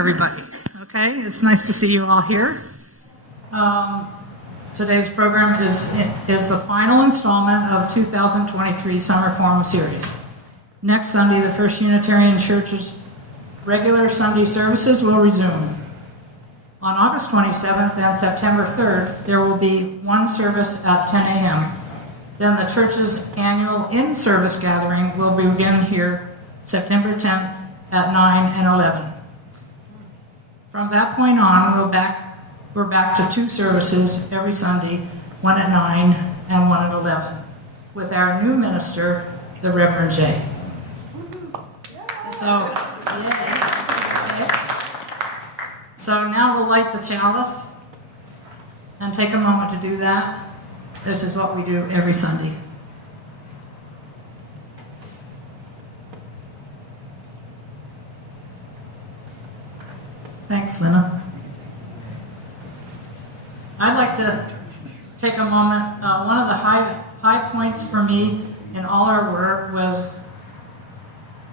everybody. Okay, it's nice to see you all here. Today's program is the final installment of 2023 Summer Forum Series. Next Sunday, the First Unitarian Church's regular Sunday services will resume. On August 27th and September 3rd, there will be one service at 10 a.m. Then the church's annual in-service gathering will begin here September 10th at 9 and 11. From that point on, we're back to two services every Sunday, one at 9 and one at 11, with our new minister, the Reverend Jay. So now we'll light the chalice and take a moment to do that, which is what we do every Sunday. Thanks, Lena. I'd like to take a moment. One of the high points for me in all our work was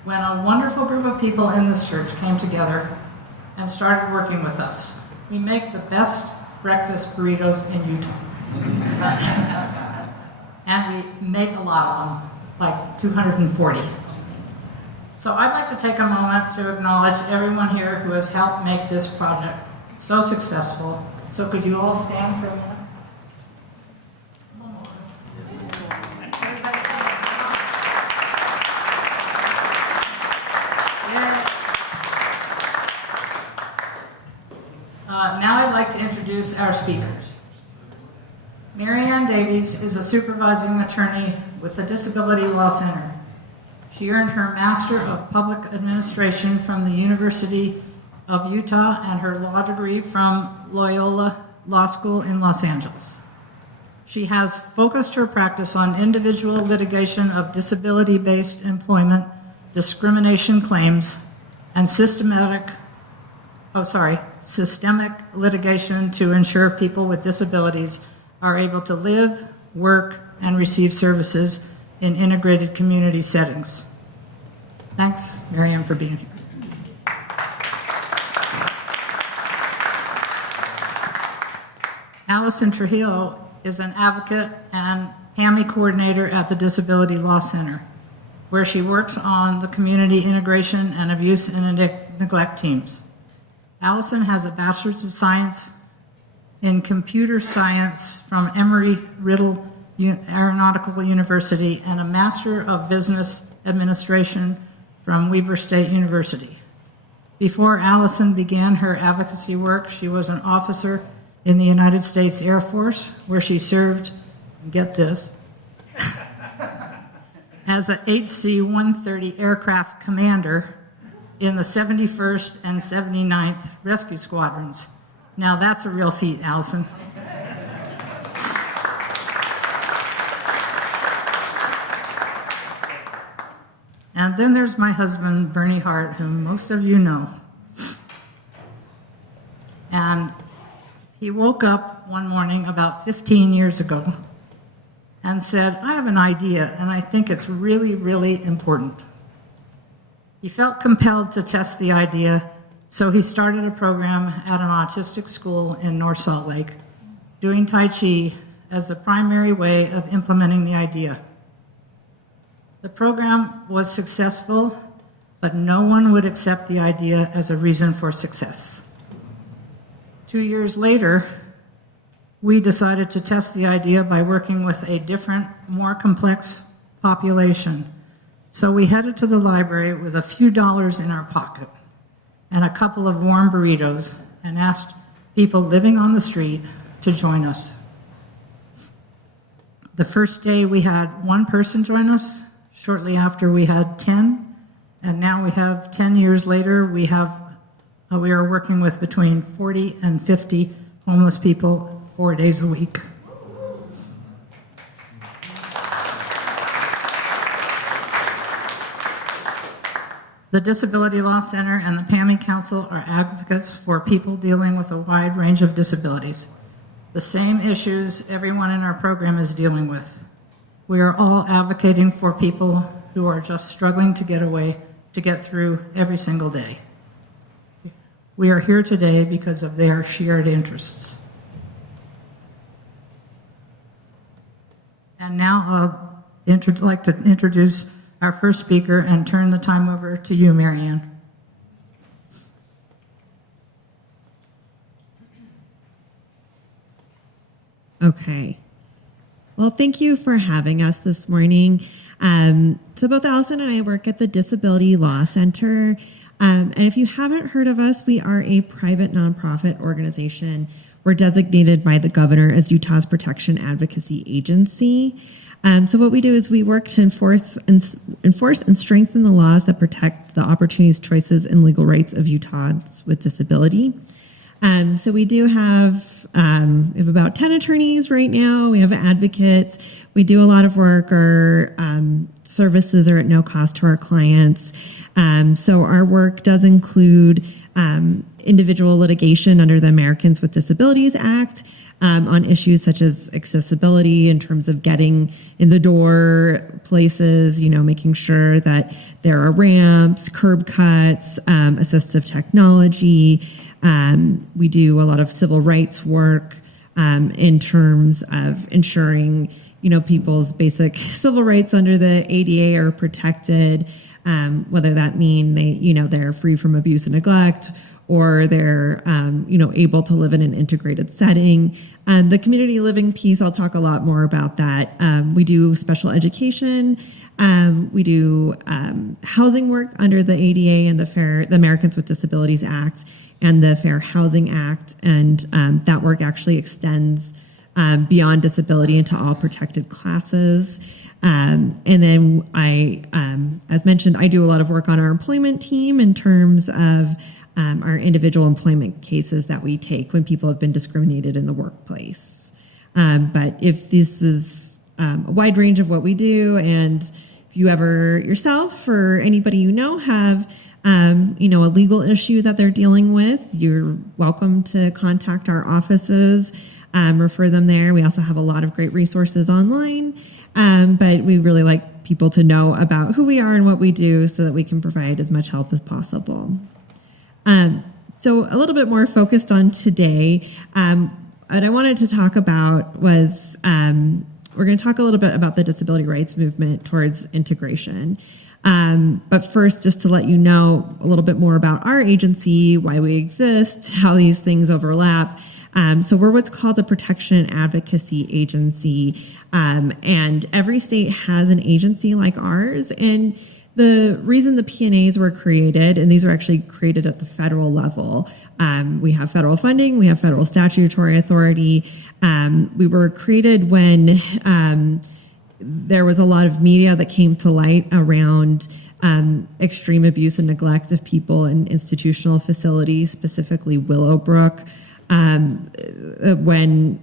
when a wonderful group of people in this church came together and started working with us. We make the best breakfast burritos in Utah. And we make a lot of them, like 240. So I'd like to take a moment to acknowledge everyone here who has helped make this project so successful. So could you all stand for a minute? Now I'd like to introduce our speakers. Davies is a supervising attorney with the Disability Law Center. She earned her Master of Public Administration from the University of Utah and her law degree from Loyola Law School in Los Angeles. She has focused her practice on individual litigation of disability-based employment, discrimination claims, and systemic litigation to ensure people with disabilities are able to live, work, and receive services in integrated community settings. Thanks, Miriam, for being here. Allison Trujillo is an advocate and PAIMI coordinator at the Disability Law Center, where she works on the community integration and abuse and neglect teams. Allison has a Bachelor's of Science in Computer Science from Embry-Riddle Aeronautical University and a Master of Business Administration from Weber State University. Before Allison began her advocacy work, she was an officer in the United States Air Force, where she served, get this, as a HC-130 aircraft commander in the 71st and 79th Rescue Squadrons. Now that's a real feat, Allison. And then there's my husband, Marita Hart, whom most of you know. And he woke up one morning about 15 years ago and said, I have an idea, and I think it's really, really important. He felt compelled to test the idea, so he started a program at an autistic school in North Salt Lake, doing Tai Chi as the primary way of implementing the idea. The program was successful, but no one would accept the idea as a reason for success. 2 years later, we decided to test the idea by working with a different, more complex population. So we headed to the library with a few dollars in our pocket and a couple of warm burritos and asked people living on the street to join us. The first day we had one person join us. Shortly after we had 10, and now we have 10 years later, we are working with between 40 and 50 homeless people 4 days a week. The Disability Law Center and the PAIMI Council are advocates for people dealing with a wide range of disabilities, the same issues everyone in our program is dealing with. We are all advocating for people who are just struggling to get through every single day. We are here today because of their shared interests. And now I'd like to introduce our first speaker and turn the time over to you, Marianne. Okay. Well, thank you for having us this morning. So both Allison and I work at the Disability Law Center. And if you haven't heard of us, we are a private nonprofit organization. We're designated by the governor as Utah's Protection Advocacy Agency. So what we do is we work to enforce and strengthen the laws that protect the opportunities, choices, and legal rights of Utahns with disability. So we do have, we have about 10 attorneys right now. We have advocates. We do a lot of work. Our services are at no cost to our clients. So our work does include individual litigation under the Americans with Disabilities Act on issues such as accessibility in terms of getting in the door places, making sure that there are ramps, curb cuts, assistive technology. We do a lot of civil rights work in terms of ensuring, people's basic civil rights under the ADA are protected, whether that mean they're free from abuse and neglect, or they're, able to live in an integrated setting. The community living piece, I'll talk a lot more about that. We do special education. We do housing work under the ADA and the Americans with Disabilities Act and the Fair Housing Act. And that work actually extends beyond disability into all protected classes. And then as mentioned, I do a lot of work on our employment team in terms of our individual employment cases that we take when people have been discriminated in the workplace. But if this is a wide range of what we do, and if you ever yourself or anybody have a legal issue that they're dealing with, you're welcome to contact our offices, refer them there. We also have a lot of great resources online, but we really like people to know about who we are and what we do so that we can provide as much help as possible. So a little bit more focused on today, what I wanted to talk about was we're going to talk a little bit about the disability rights movement towards integration. But first, just to let you know a little bit more about our agency, why we exist, how these things overlap. So we're what's called the Protection and Advocacy Agency, and every state has an agency like ours. And the reason the P&As were created, and these were actually created at the federal level, we have federal funding, we have federal statutory authority. We were created when there was a lot of media that came to light around extreme abuse and neglect of people in institutional facilities, specifically Willowbrook, when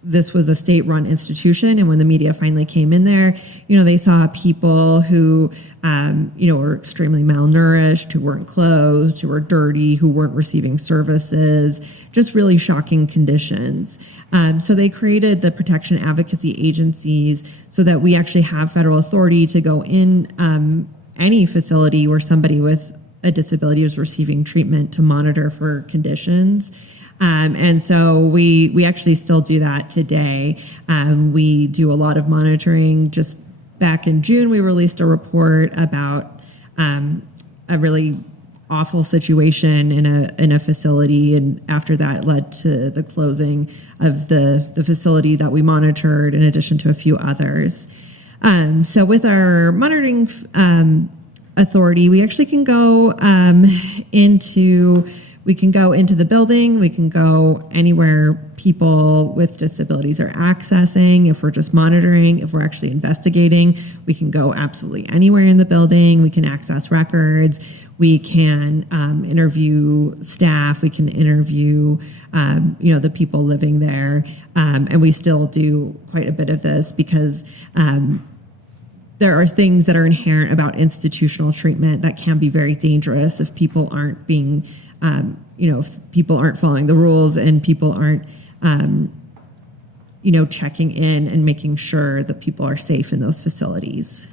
this was a state-run institution, and when the media finally came in there, they saw people who, were extremely malnourished, who weren't clothed, who were dirty, who weren't receiving services, just really shocking conditions. So they created the protection advocacy agencies so that we actually have federal authority to go in any facility where somebody with a disability is receiving treatment to monitor for conditions. And so we actually still do that today. We do a lot of monitoring. Just back in June, we released a report about a really awful situation in a facility, and after that, it led to the closing of the facility that we monitored, in addition to a few others. So with our monitoring authority, we actually can go into the building. We can go anywhere people with disabilities are accessing. If we're just monitoring, if we're actually investigating, we can go absolutely anywhere in the building. We can access records. We can interview staff. We can interview, the people living there. And we still do quite a bit of this because there are things that are inherent about institutional treatment that can be very dangerous if people aren't being if people aren't following the rules and people aren't, checking in and making sure that people are safe in those facilities.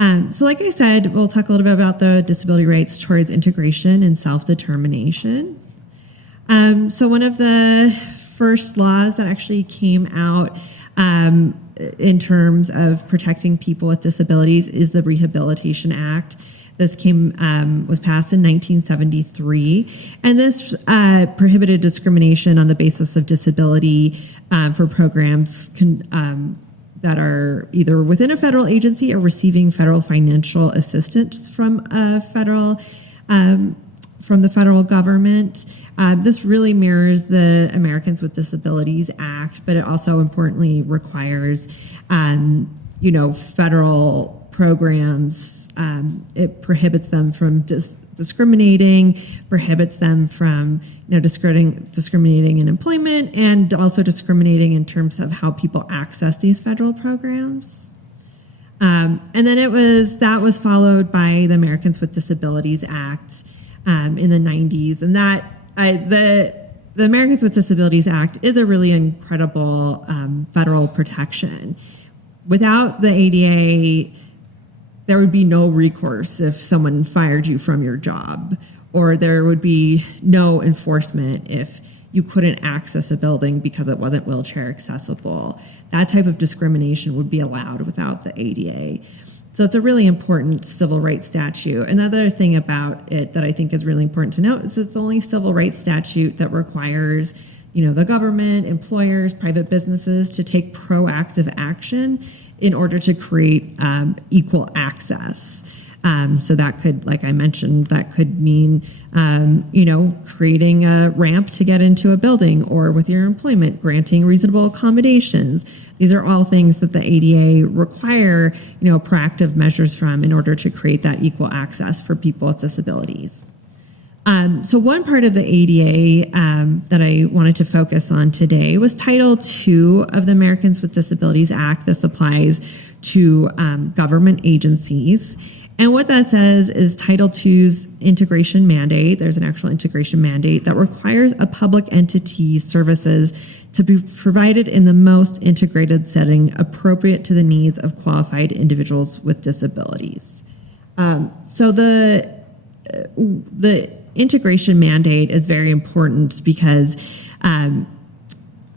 So like I said, we'll talk a little bit about the disability rights towards integration and self-determination. So one of the first laws that actually came out in terms of protecting people with disabilities is the Rehabilitation Act. This was passed in 1973, and this prohibited discrimination on the basis of disability for programs that are either within a federal agency or receiving federal financial assistance from the federal government. This really mirrors the Americans with Disabilities Act, but it also importantly requires, federal programs. It prohibits them from discriminating, prohibits them from discriminating in employment, and also discriminating in terms of how people access these federal programs. And then that was followed by the Americans with Disabilities Act in the 90s, and the Americans with Disabilities Act is a really incredible federal protection. Without the ADA, there would be no recourse if someone fired you from your job, or there would be no enforcement if you couldn't access a building because it wasn't wheelchair accessible. That type of discrimination would be allowed without the ADA. So it's a really important civil rights statute. Another thing about it that I think is really important to note is it's the only civil rights statute that requires, the government, employers, private businesses to take proactive action in order to create equal access. So that could, like I mentioned, that could mean, creating a ramp to get into a building, or with your employment, granting reasonable accommodations. These are all things that the ADA require, proactive measures from in order to create that equal access for people with disabilities. So one part of the ADA that I wanted to focus on today was Title II of the Americans with Disabilities Act. This applies to government agencies. And what that says is Title II's integration mandate, there's an actual integration mandate that requires a public entity's services to be provided in the most integrated setting appropriate to the needs of qualified individuals with disabilities. So the integration mandate is very important because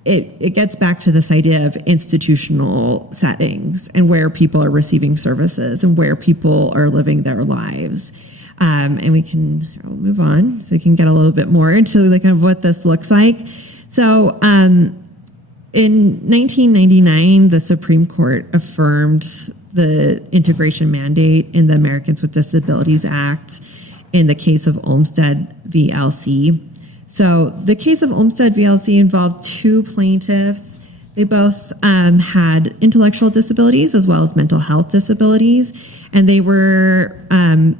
it gets back to this idea of institutional settings and where people are receiving services and where people are living their lives. And we'll move on so we can get a little bit more into kind of what this looks like. So in 1999, the Supreme Court affirmed the integration mandate in the Americans with Disabilities Act in the case of Olmstead v. LC. So the case of Olmstead v. LC involved two plaintiffs. They both had intellectual disabilities as well as mental health disabilities, and they were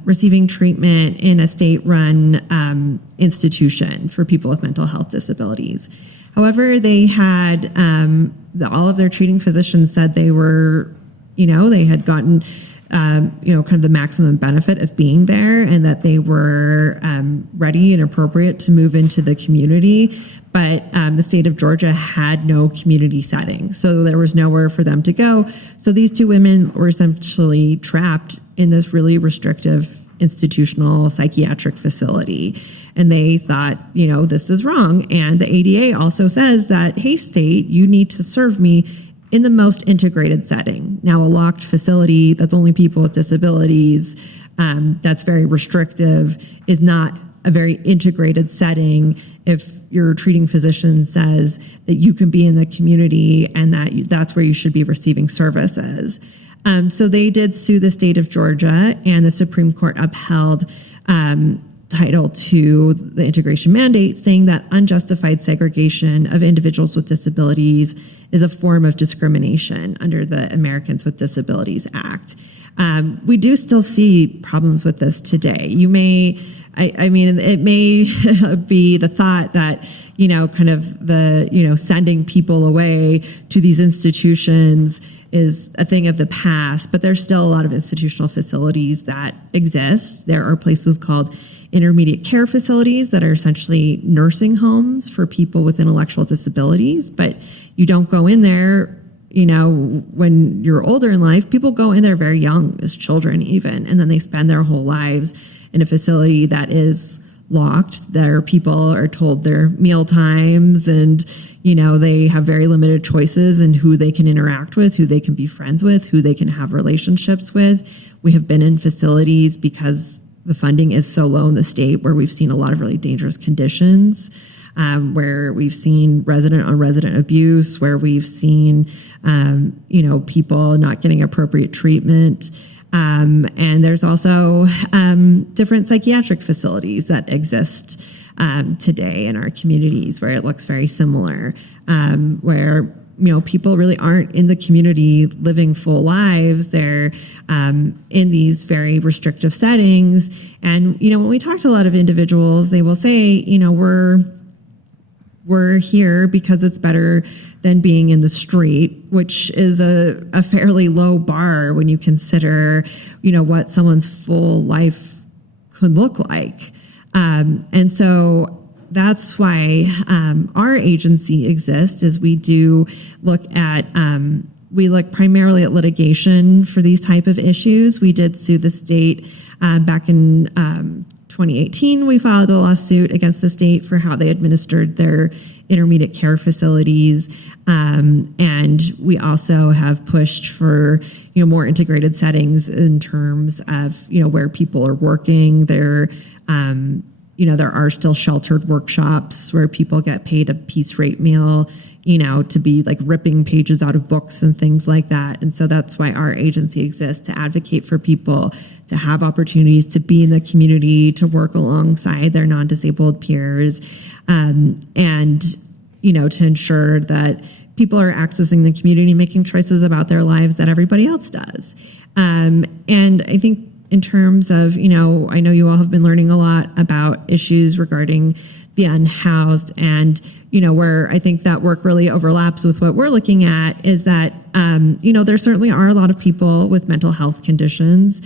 receiving treatment in a state-run institution for people with mental health disabilities. However, they had all of their treating physicians said they were, they had gotten kind of the maximum benefit of being there, and that they were ready and appropriate to move into the community. But the state of Georgia had no community setting, so there was nowhere for them to go. So these two women were essentially trapped in this really restrictive institutional psychiatric facility. And they thought, this is wrong. And the ADA also says that, hey, state, you need to serve me in the most integrated setting. Now, a locked facility that's only people with disabilities, that's very restrictive, is not a very integrated setting if your treating physician says that you can be in the community and that's where you should be receiving services. So they did sue the state of Georgia, and the Supreme Court upheld Title II, the integration mandate, saying that unjustified segregation of individuals with disabilities is a form of discrimination under the Americans with Disabilities Act. We do still see problems with this today. You may, it may be the thought that, kind of the, sending people away to these institutions is a thing of the past, but there's still a lot of institutional facilities that exist. There are places called intermediate care facilities that are essentially nursing homes for people with intellectual disabilities, but you don't go in there, when you're older in life. People go in there very young, as children even, and then they spend their whole lives in a facility that is locked. Their people are told their meal times, and they have very limited choices in who they can interact with, who they can be friends with, who they can have relationships with. We have been in facilities because the funding is so low in the state where we've seen a lot of really dangerous conditions, where we've seen resident-on-resident abuse, where we've seen, people not getting appropriate treatment. And there's also different psychiatric facilities that exist today in our communities where it looks very similar, where people really aren't in the community living full lives. They're in these very restrictive settings. And, when we talk to a lot of individuals, they will say, we're here because it's better than being in the street, which is a fairly low bar when you consider, what someone's full life could look like. And so that's why our agency exists, is we do look at, we look primarily at litigation for these type of issues. We did sue the state back in 2018. We filed a lawsuit against the state for how they administered their intermediate care facilities. And we also have pushed for, more integrated settings in terms of, where people are working. There are still sheltered workshops where people get paid a piece rate meal, to be like ripping pages out of books and things like that. And so that's why our agency exists, to advocate for people to have opportunities to be in the community, to work alongside their non-disabled peers, and, to ensure that people are accessing the community, making choices about their lives that everybody else does. And I think in terms of, I know you all have been learning a lot about issues regarding the unhoused, and, where I think that work really overlaps with what we're looking at is that, there certainly are a lot of people with mental health conditions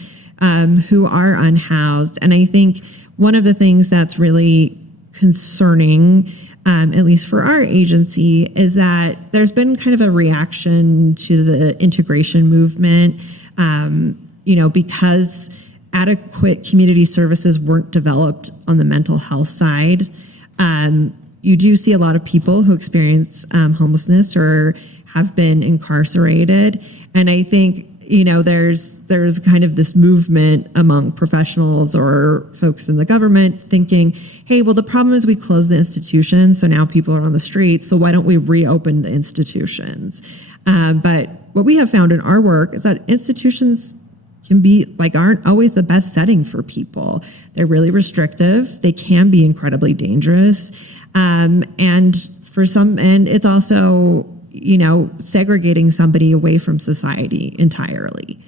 who are unhoused. And I think one of the things that's really concerning, at least for our agency, is that there's been kind of a reaction to the integration movement, because adequate community services weren't developed on the mental health side. You do see a lot of people who experience homelessness or have been incarcerated. And I think, there's kind of this movement among professionals or folks in the government thinking, hey, well, the problem is we closed the institutions, so now people are on the streets, so why don't we reopen the institutions? But what we have found in our work is that institutions aren't always the best setting for people. They're really restrictive. They can be incredibly dangerous. And it's also, segregating somebody away from society entirely.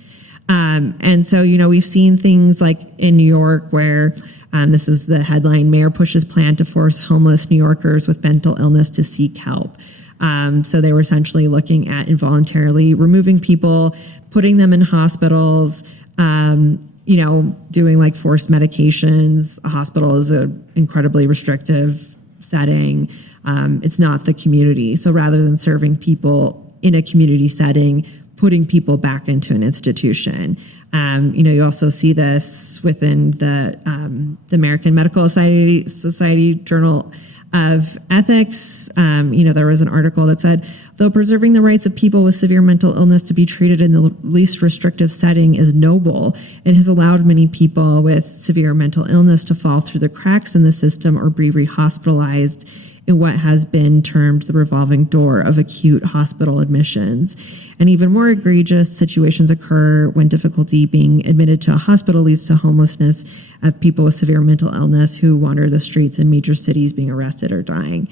And so, we've seen things like in New York where, this is the headline, Mayor pushes plan to force homeless New Yorkers with mental illness to seek help. So they were essentially looking at involuntarily removing people, putting them in hospitals, doing like forced medications. A hospital is an incredibly restrictive setting. It's not the community. So rather than serving people in a community setting, putting people back into an institution. You also see this within the American Medical Society Journal of Ethics. There was an article that said, though preserving the rights of people with severe mental illness to be treated in the least restrictive setting is noble, it has allowed many people with severe mental illness to fall through the cracks in the system or be rehospitalized in what has been termed the revolving door of acute hospital admissions. And even more egregious situations occur when difficulty being admitted to a hospital leads to homelessness of people with severe mental illness who wander the streets in major cities being arrested or dying.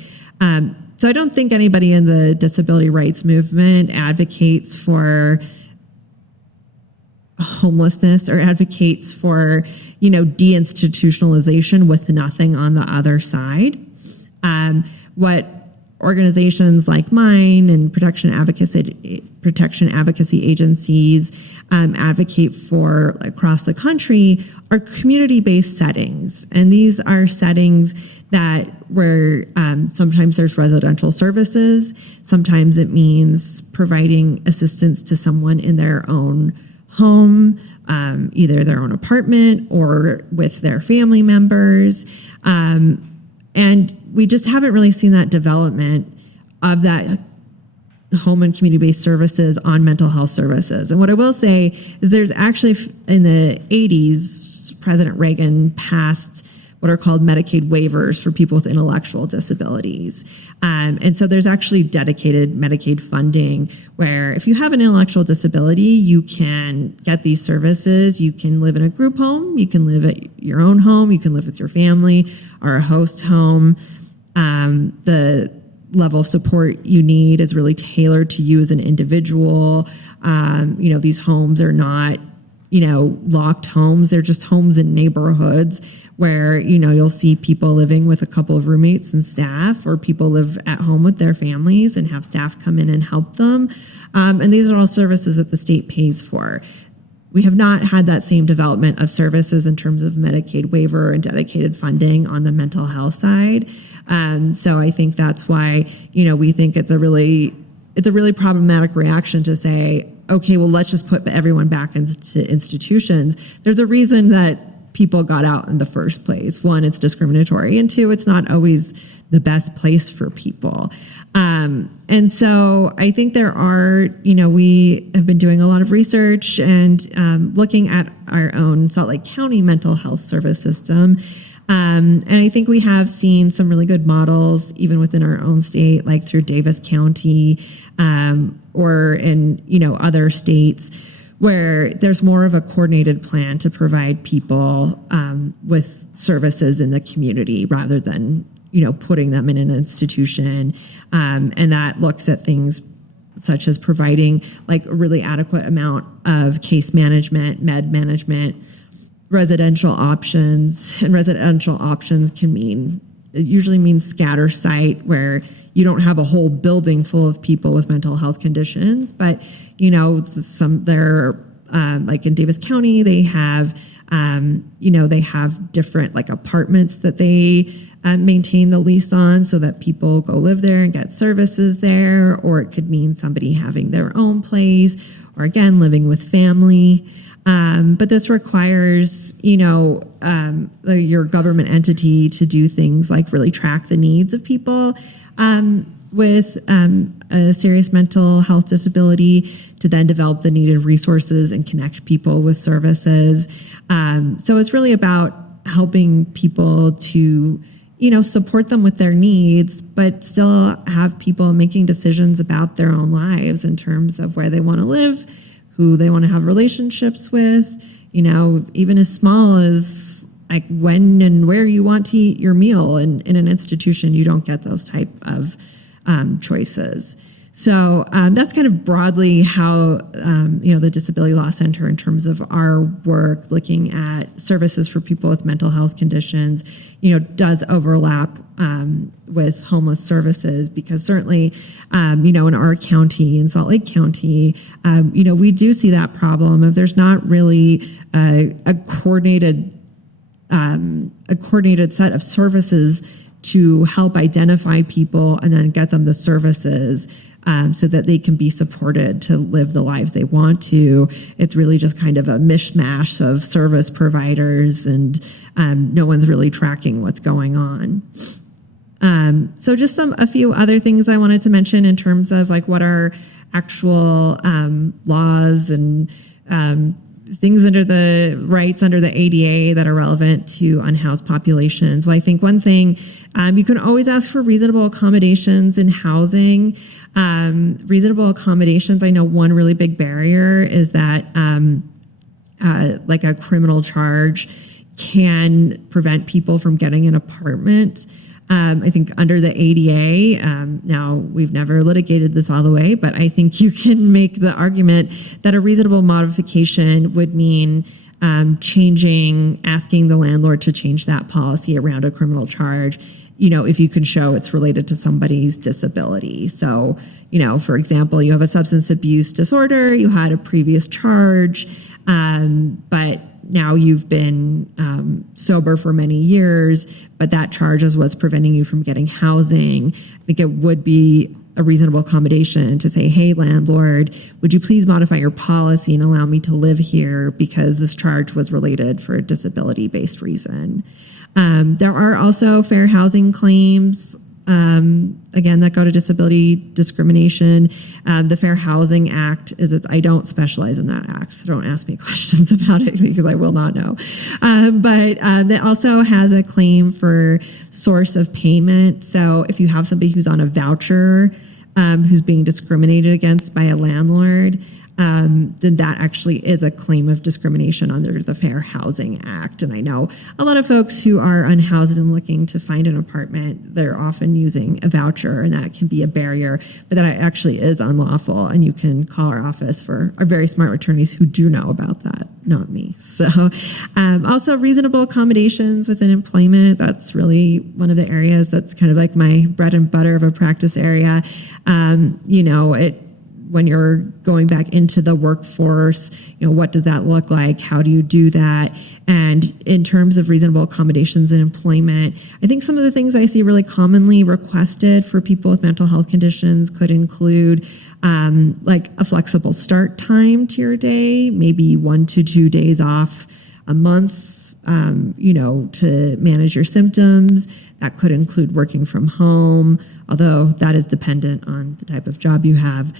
So I don't think anybody in the disability rights movement advocates for homelessness or advocates for, deinstitutionalization with nothing on the other side. What organizations like mine and protection advocacy agencies advocate for across the country are community-based settings. And these are settings where sometimes there's residential services, sometimes it means providing assistance to someone in their own home, either their own apartment or with their family members. And we just haven't really seen that development of that home and community-based services on mental health services. And what I will say is there's actually, in the 80s, President Reagan passed what are called Medicaid waivers for people with intellectual disabilities. And so there's actually dedicated Medicaid funding where if you have an intellectual disability, you can get these services. You can live in a group home, you can live at your own home, you can live with your family or a host home. The level of support you need is really tailored to you as an individual. These homes are not, locked homes. They're just homes in neighborhoods where, you'll see people living with a couple of roommates and staff, or people live at home with their families and have staff come in and help them. And these are all services that the state pays for. We have not had that same development of services in terms of Medicaid waiver and dedicated funding on the mental health side. So I think that's why, we think it's a really problematic reaction to say, okay, well, let's just put everyone back into institutions. There's a reason that people got out in the first place. One, it's discriminatory, and two, it's not always the best place for people. And so I think there are, we have been doing a lot of research and looking at our own Salt Lake County mental health service system. And I think we have seen some really good models, even within our own state, like through Davies County or in, other states, where there's more of a coordinated plan to provide people with services in the community rather than, putting them in an institution. And that looks at things such as providing like a really adequate amount of case management, med management, residential options. And residential options usually means scatter site, where you don't have a whole building full of people with mental health conditions, but like in Davies County, they have different like apartments that they maintain the lease on so that people go live there and get services there, or it could mean somebody having their own place, or again, living with family. But this requires, your government entity to do things like really track the needs of people with a serious mental health disability, to then develop the needed resources and connect people with services. So it's really about helping people to, support them with their needs, but still have people making decisions about their own lives in terms of where they want to live, who they want to have relationships with, even as small as like when and where you want to eat your meal. And in an institution, you don't get those type of choices. So that's kind of broadly how, the Disability Law Center, in terms of our work looking at services for people with mental health conditions, does overlap with homeless services, because certainly, in our county, in Salt Lake County, we do see that problem of there's not really a coordinated set of services to help identify people and then get them the services so that they can be supported to live the lives they want to. It's really just kind of a mishmash of service providers, and no one's really tracking what's going on. So just a few other things I wanted to mention in terms of like what are actual laws and things under the rights under the ADA that are relevant to unhoused populations. Well, I think one thing, you can always ask for reasonable accommodations in housing. Reasonable accommodations, I know one really big barrier is that like a criminal charge can prevent people from getting an apartment. I think under the ADA, now we've never litigated this all the way, but I think you can make the argument that a reasonable modification would mean asking the landlord to change that policy around a criminal charge, if you can show it's related to somebody's disability. So, for example, you have a substance abuse disorder, you had a previous charge, but now you've been sober for many years, but that charge is what's preventing you from getting housing. I think it would be a reasonable accommodation to say, hey, landlord, would you please modify your policy and allow me to live here because this charge was related for a disability-based reason. There are also fair housing claims, again, that go to disability discrimination. The Fair Housing Act I don't specialize in that act, so don't ask me questions about it because I will not know. But it also has a claim for source of payment. So if you have somebody who's on a voucher, who's being discriminated against by a landlord, then that actually is a claim of discrimination under the Fair Housing Act. And I know a lot of folks who are unhoused and looking to find an apartment, they're often using a voucher, and that can be a barrier, but that actually is unlawful. And you can call our office for our very smart attorneys who do know about that, not me. So also reasonable accommodations within employment. That's really one of the areas that's kind of like my bread and butter of a practice area. When you're going back into the workforce, what does that look like? How do you do that? And in terms of reasonable accommodations in employment, I think some of the things I see really commonly requested for people with mental health conditions could include like a flexible start time to your day, maybe 1 to 2 days off a month, to manage your symptoms. That could include working from home, although that is dependent on the type of job you have.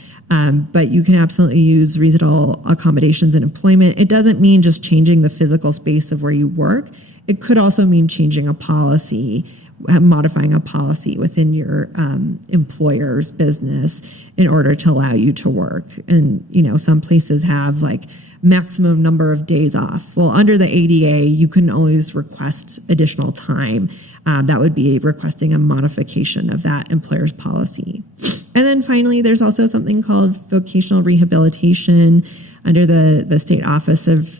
But you can absolutely use reasonable accommodations in employment. It doesn't mean just changing the physical space of where you work. It could also mean changing a policy, modifying a policy within your employer's business in order to allow you to work. And, some places have like maximum number of days off. Well, under the ADA, you can always request additional time. That would be requesting a modification of that employer's policy. And then finally, there's also something called vocational rehabilitation under the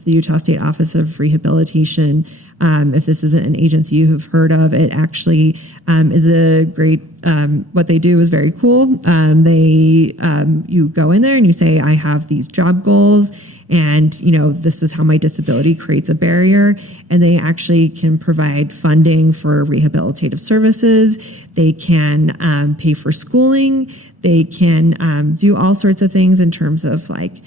Utah State Office of Rehabilitation. If this isn't an agency you have heard of, it actually is a great, what they do is very cool. You go in there and you say, I have these job goals, and this is how my disability creates a barrier, and they actually can provide funding for rehabilitative services. They can pay for schooling. They can do all sorts of things in terms of like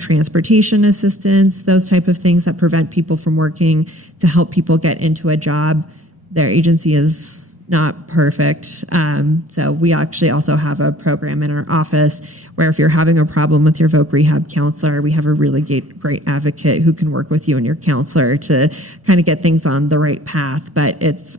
transportation assistance, those type of things that prevent people from working to help people get into a job. Their agency is not perfect. So we actually also have a program in our office where if you're having a problem with your voc rehab counselor, we have a really great advocate who can work with you and your counselor to kind of get things on the right path. But it's,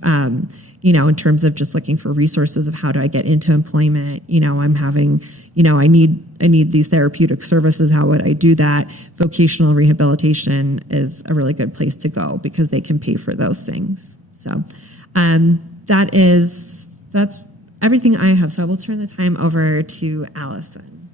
in terms of just looking for resources of how do I get into employment, I'm having, I need these therapeutic services. How would I do that? Vocational rehabilitation is a really good place to go because they can pay for those things. So, that's everything I have. So I will turn the time over to Allison.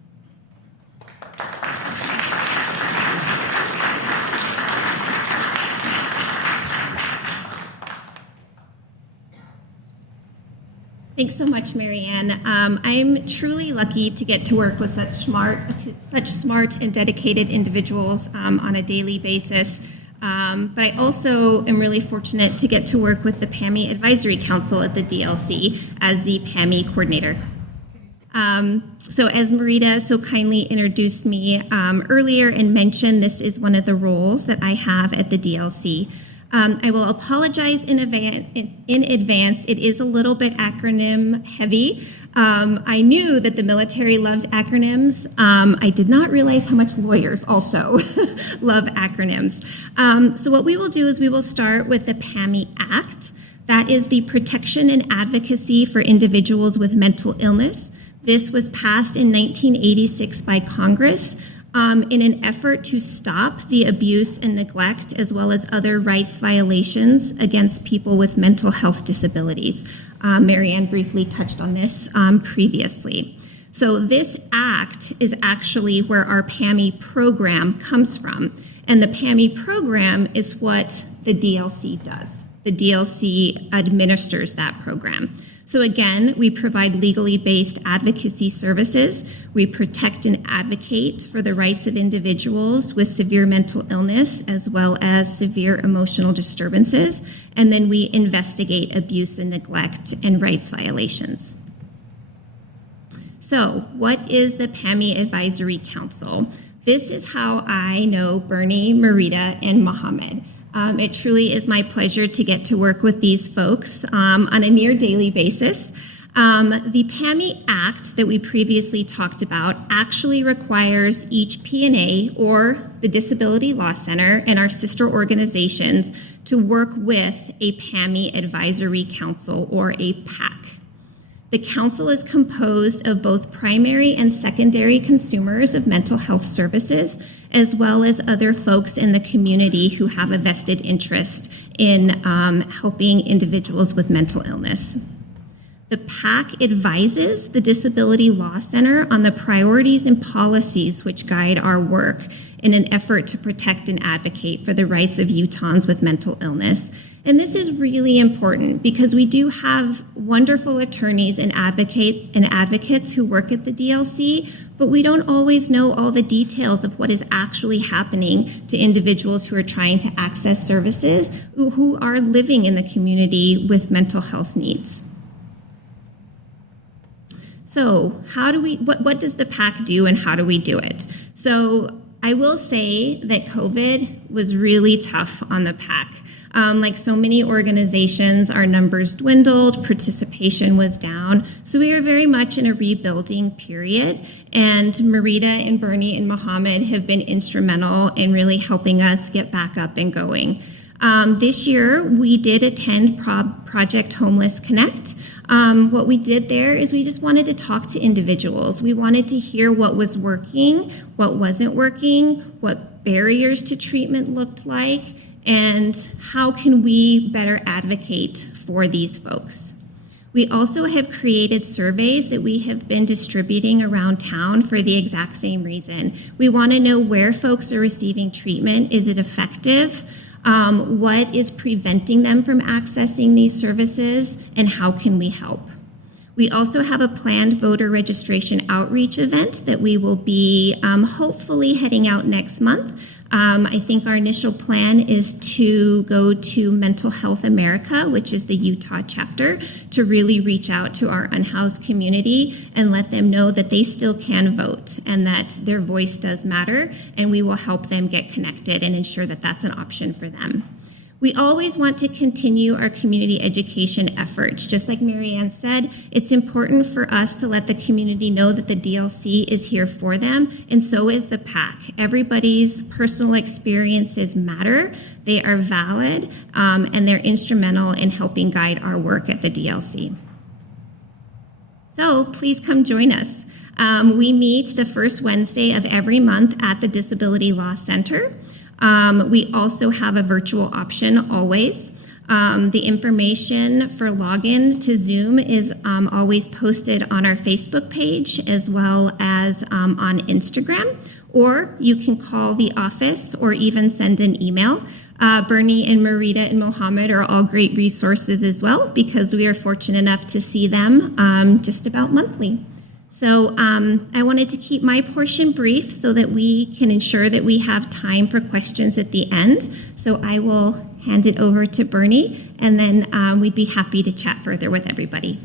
Thanks so much, Marianne. I'm truly lucky to get to work with such smart and dedicated individuals on a daily basis. But I also am really fortunate to get to work with the PAIMI Advisory Council at the DLC as the PAIMI coordinator. So as Marita so kindly introduced me earlier and mentioned, this is one of the roles that I have at the DLC. I will apologize in advance. It is a little bit acronym heavy. I knew that the military loved acronyms. I did not realize how much lawyers also love acronyms. So what we will do is we will start with the PAIMI Act. That is the Protection and Advocacy for Individuals with Mental Illness. This was passed in 1986 by Congress in an effort to stop the abuse and neglect as well as other rights violations against people with mental health disabilities. Marianne briefly touched on this previously. So this act is actually where our PAIMI program comes from. And the PAIMI program is what the DLC does. The DLC administers that program. So again, we provide legally based advocacy services. We protect and advocate for the rights of individuals with severe mental illness as well as severe emotional disturbances. And then we investigate abuse and neglect and rights violations. So, what is the PAIMI Advisory Council? This is how I know Bernie, Marita, and Mohammed. It truly is my pleasure to get to work with these folks on a near daily basis. The PAIMI Act that we previously talked about actually requires each P&A or the Disability Law Center and our sister organizations to work with a PAIMI Advisory Council or a PAC. The council is composed of both primary and secondary consumers of mental health services, as well as other folks in the community who have a vested interest in helping individuals with mental illness. The PAC advises the Disability Law Center on the priorities and policies which guide our work in an effort to protect and advocate for the rights of Utahns with mental illness. And this is really important because we do have wonderful attorneys and advocates who work at the DLC, but we don't always know all the details of what is actually happening to individuals who are trying to access services, who are living in the community with mental health needs. So what does the PAC do and how do we do it? So I will say that COVID was really tough on the PAC. Like so many organizations, our numbers dwindled, participation was down. So we are very much in a rebuilding period. And Marita and Bernie and Mohammed have been instrumental in really helping us get back up and going. This year, we did attend Project Homeless Connect. What we did there is we just wanted to talk to individuals. We wanted to hear what was working, what wasn't working, what barriers to treatment looked like, and how can we better advocate for these folks. We also have created surveys that we have been distributing around town for the exact same reason. We want to know where folks are receiving treatment. Is it effective? What is preventing them from accessing these services, and how can we help? We also have a planned voter registration outreach event that we will be hopefully heading out next month. I think our initial plan is to go to Mental Health America, which is the Utah chapter, to really reach out to our unhoused community and let them know that they still can vote and that their voice does matter, and we will help them get connected and ensure that that's an option for them. We always want to continue our community education efforts. Just like Marianne said, it's important for us to let the community know that the DLC is here for them, and so is the PAC. Everybody's personal experiences matter, they are valid, and they're instrumental in helping guide our work at the DLC. So please come join us. We meet the first Wednesday of every month at the Disability Law Center. We also have a virtual option always. The information for login to Zoom is always posted on our Facebook page as well as on Instagram, or you can call the office or even send an email. Bernie and Marita and Mohammed are all great resources as well because we are fortunate enough to see them just about monthly. So I wanted to keep my portion brief so that we can ensure that we have time for questions at the end. So I will hand it over to Bernie, and then we'd be happy to chat further with everybody.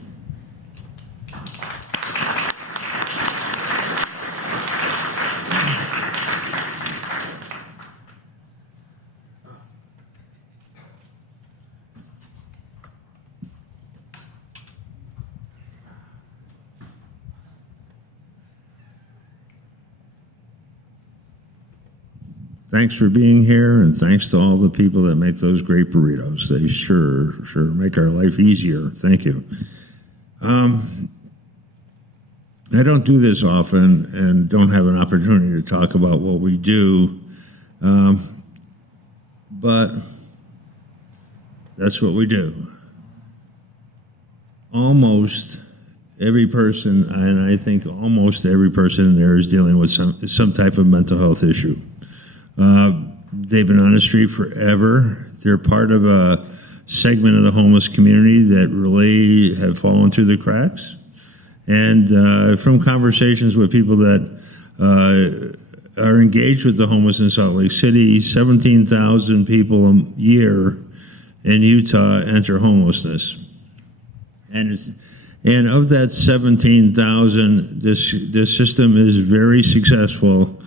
Thanks for being here, and thanks to all the people that make those great burritos. They sure make our life easier. Thank you. I don't do this often and don't have an opportunity to talk about what we do, but that's what we do. Almost every person, and I think almost every person in there, is dealing with some type of mental health issue. They've been on the street forever. They're part of a segment of the homeless community that really have fallen through the cracks. And from conversations with people that are engaged with the homeless in Salt Lake City, 17,000 people a year in Utah enter homelessness. And And of that 17,000, this system is very successful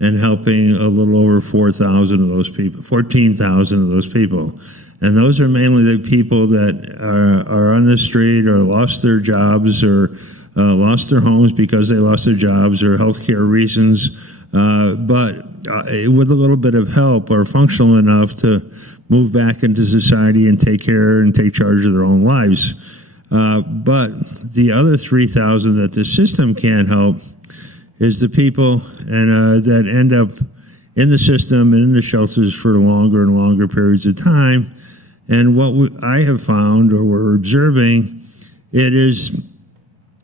in helping a little over 4,000 of those people, 14,000 of those people. And those are mainly the people that are on the street or lost their jobs or lost their homes because they lost their jobs or healthcare reasons, but with a little bit of help are functional enough to move back into society and take care and take charge of their own lives. But the other 3,000 that the system can't help is the people that end up in the system and in the shelters for longer and longer periods of time. And what I have found, or we're observing, it is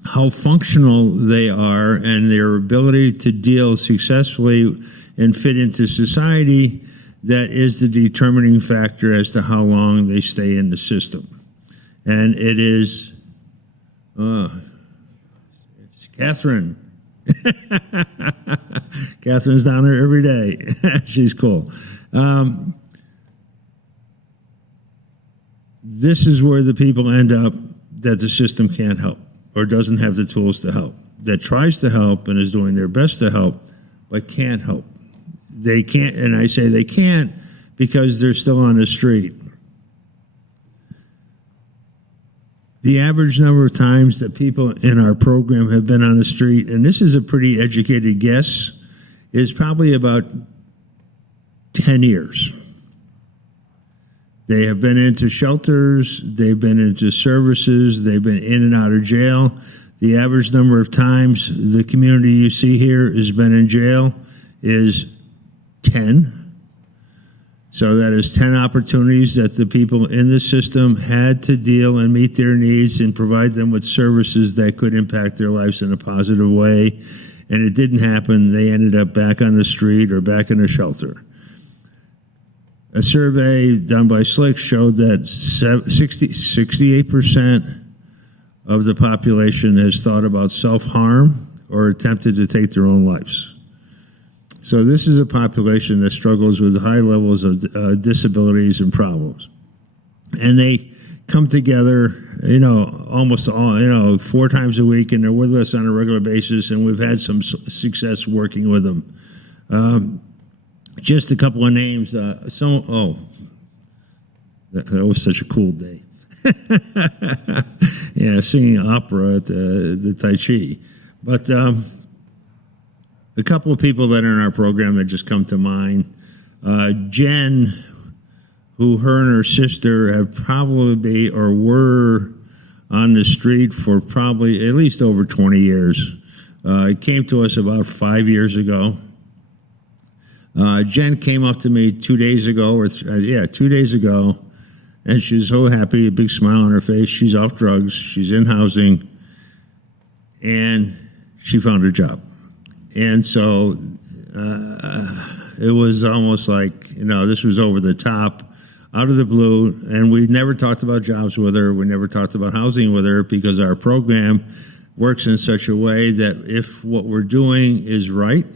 how functional they are and their ability to deal successfully and fit into society that is the determining factor as to how long they stay in the system. And it is, it's Catherine. Catherine's down there every day. She's cool. This is where the people end up that the system can't help or doesn't have the tools to help, that tries to help and is doing their best to help, but can't help. They can't, and I say they can't because they're still on the street. The average number of times that people in our program have been on the street, and this is a pretty educated guess, is probably about 10 years. They have been into shelters, they've been into services, they've been in and out of jail. The average number of times the community you see here has been in jail is 10. So that is 10 opportunities that the people in the system had to deal and meet their needs and provide them with services that could impact their lives in a positive way. And it didn't happen. They ended up back on the street or back in a shelter. A survey done by Slick showed that 68% of the population has thought about self-harm or attempted to take their own lives. So this is a population that struggles with high levels of disabilities and problems. And they come together, almost all, 4 times a week, and they're with us on a regular basis, and we've had some success working with them. Just a couple of names. That was such a cool day. Yeah, singing opera at the Tai Chi. But a couple of people that are in our program that just come to mind. Jen, who her and her sister have probably or were on the street for probably at least over 20 years. It came to us about 5 years ago. Jen came up to me 2 days ago, 2 days ago, and she's so happy, a big smile on her face. She's off drugs, she's in housing, and she found a job. And so it was almost like, this was over the top, out of the blue, and we never talked about jobs with her. We never talked about housing with her because our program works in such a way that if what we're doing is right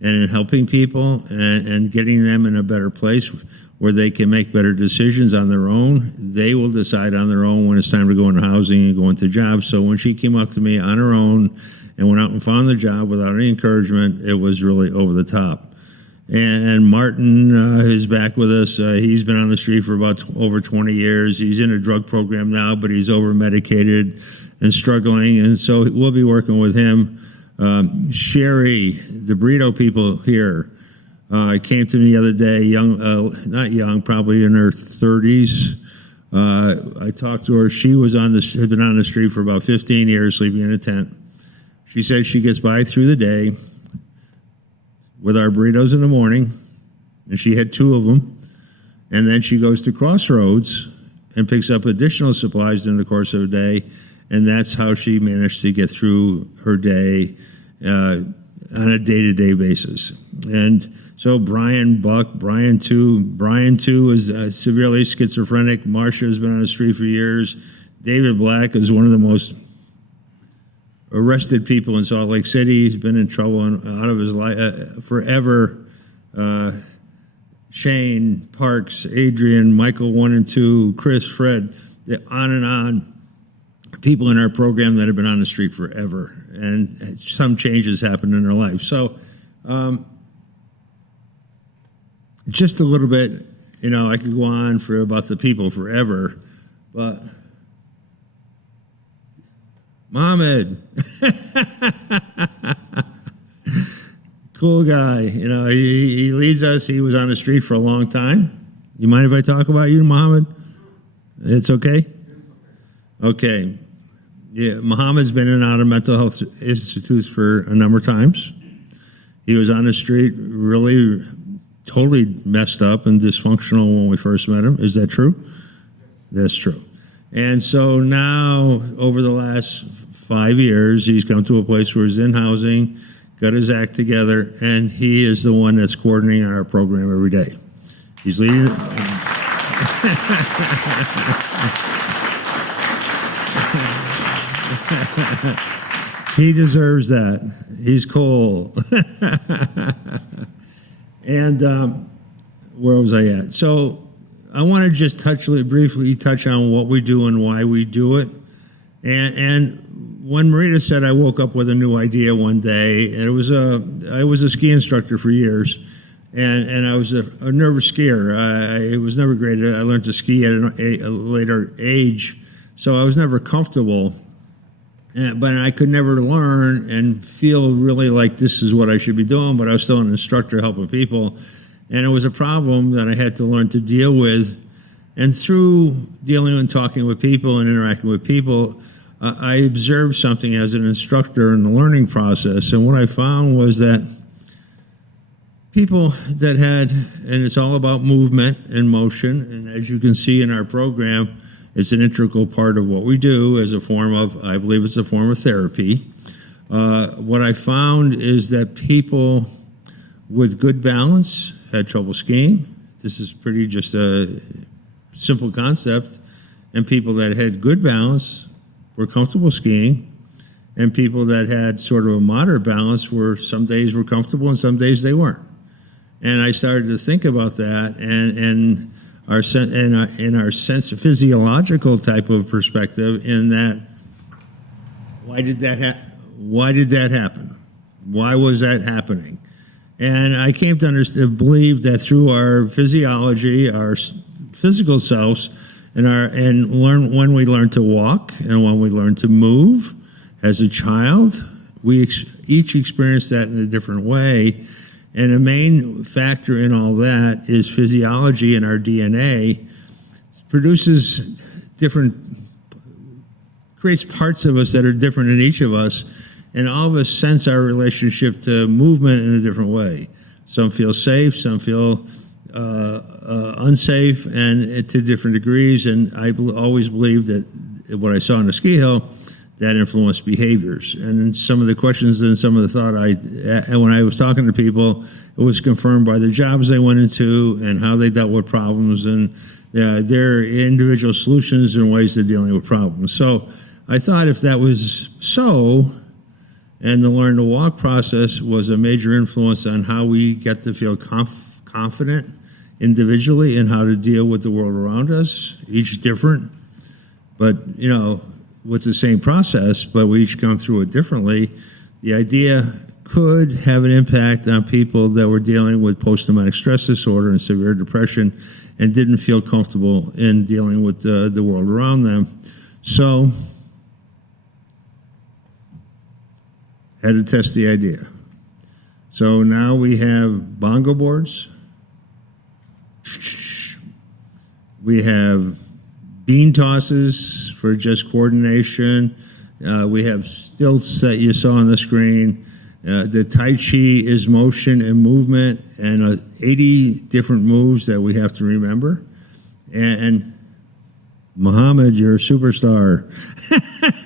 and in helping people and getting them in a better place where they can make better decisions on their own, they will decide on their own when it's time to go into housing and go into jobs. So when she came up to me on her own and went out and found the job without any encouragement, it was really over the top. And Martin is back with us. He's been on the street for about over 20 years. He's in a drug program now, but he's over-medicated and struggling, and so we'll be working with him. Sherry, the burrito people here, came to me the other day, not young, probably in her 30s. I talked to her. She had been on the street for about 15 years, sleeping in a tent. She said she gets by through the day with our burritos in the morning, and she had 2 of them, and then she goes to Crossroads and picks up additional supplies in the course of the day, and that's how she managed to get through her day on a day-to-day basis. And so Brian too is severely schizophrenic. Marcia has been on the street for years. David Black is one of the most arrested people in Salt Lake City. He's been in trouble out of his life forever. Shane, Parks, Adrian, Michael 1 and 2, Chris, Fred, on and on. people in our program that have been on the street forever, and some changes happened in their life. So just a little bit, I could go on for about the people forever, but Mohammed, cool guy. He leads us. He was on the street for a long time. You mind if I talk about you, Mohammed? It's okay? Okay. Yeah, Muhammad's been in and out of mental health institutes for a number of times. He was on the street really totally messed up and dysfunctional when we first met him. Is that true? That's true. And so now, over the last 5 years, he's come to a place where he's in housing, got his act together, and he is the one that's coordinating our program every day. He's leading. He deserves that. He's cool. And where was I at? So I want to just briefly touch on what we do and why we do it. And when Marita said I woke up with a new idea one day, and I was a ski instructor for years, and I was a nervous skier. It was never great. I learned to ski at a later age, so I was never comfortable. But I could never learn and feel really like this is what I should be doing, but I was still an instructor helping people. And it was a problem that I had to learn to deal with. And through dealing and talking with people and interacting with people, I observed something as an instructor in the learning process. And what I found was that people that had, and it's all about movement and motion, and as you can see in our program, it's an integral part of what we do as a form of, I believe it's a form of therapy. What I found is that people with good balance had trouble skiing. This is pretty just a simple concept. And people that had good balance were comfortable skiing. And people that had sort of a moderate balance some days were comfortable and some days they weren't. And I started to think about that and in our sense of physiological type of perspective, in that why did that happen? Why was that happening? And I came to believe that through our physiology, our physical selves, when we learn to walk and when we learn to move as a child, we each experience that in a different way. And the main factor in all that is physiology in our DNA creates parts of us that are different in each of us, and all of us sense our relationship to movement in a different way. Some feel safe, some feel unsafe, and to different degrees. And I always believed that what I saw on the ski hill, that influenced behaviors. And some of the questions and some of the thought when I was talking to people, it was confirmed by the jobs they went into and how they dealt with problems and their individual solutions and ways of dealing with problems. So I thought if that was so, and the learn to walk process was a major influence on how we get to feel confident individually in how to deal with the world around us, each different, but with the same process, but we each come through it differently. The idea could have an impact on people that were dealing with post-traumatic stress disorder and severe depression and didn't feel comfortable in dealing with the world around them. So, had to test the idea. So now we have bongo boards. We have bean tosses for just coordination. We have stilts that you saw on the screen. The Tai Chi is motion and movement, and 80 different moves that we have to remember. And Muhammad, you're a superstar.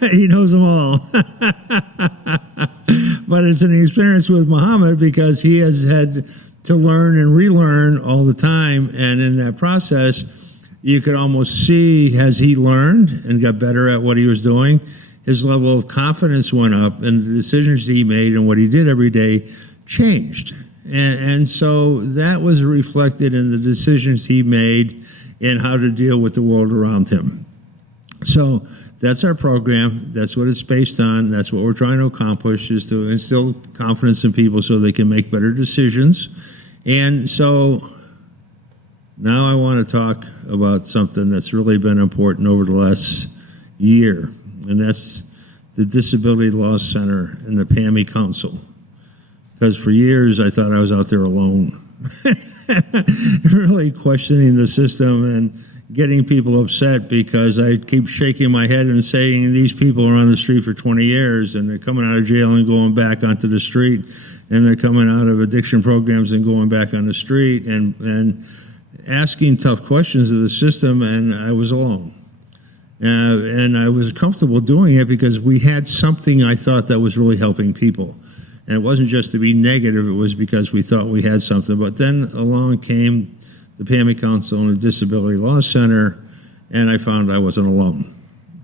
He knows them all. But it's an experience with Muhammad because he has had to learn and relearn all the time. And in that process, you could almost see as he learned and got better at what he was doing, his level of confidence went up and the decisions he made and what he did every day changed. And so that was reflected in the decisions he made in how to deal with the world around him. So that's our program. That's what it's based on. That's what we're trying to accomplish, is to instill confidence in people so they can make better decisions. And so now I want to talk about something that's really been important over the last year, and that's the Disability Law Center and the PAIMI Council. Because for years I thought I was out there alone, really questioning the system and getting people upset because I keep shaking my head and saying these people are on the street for 20 years and they're coming out of jail and going back onto the street, and they're coming out of addiction programs and going back on the street, and asking tough questions of the system, and I was alone. And I was comfortable doing it because we had something I thought that was really helping people. And it wasn't just to be negative, it was because we thought we had something. But then along came the PAIMI Council and the Disability Law Center, and I found I wasn't alone.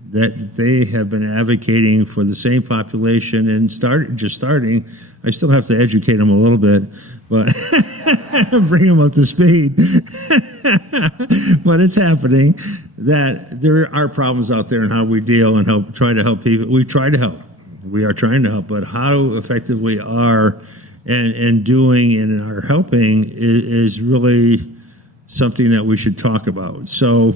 That they have been advocating for the same population and starting. I still have to educate them a little bit, but bring them up to speed. But it's happening, that there are problems out there and how we deal and try to help people. We try to help. We are trying to help, but how effective we are and doing and are helping is really something that we should talk about. So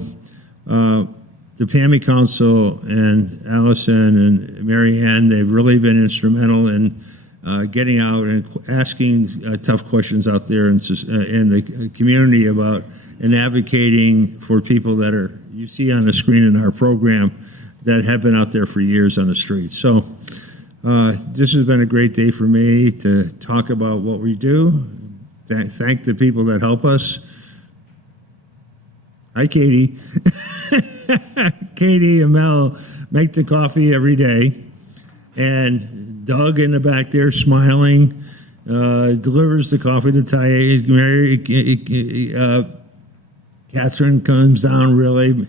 the PAIMI Council and Allison and Marianne, they've really been instrumental in getting out and asking tough questions out there in the community about and advocating for people that are, you see on the screen in our program, that have been out there for years on the street. So this has been a great day for me to talk about what we do. Thank the people that help us. Hi, Katie. Katie and Mel make the coffee every day. And Doug in the back there smiling, delivers the coffee to Ty. Catherine comes down really.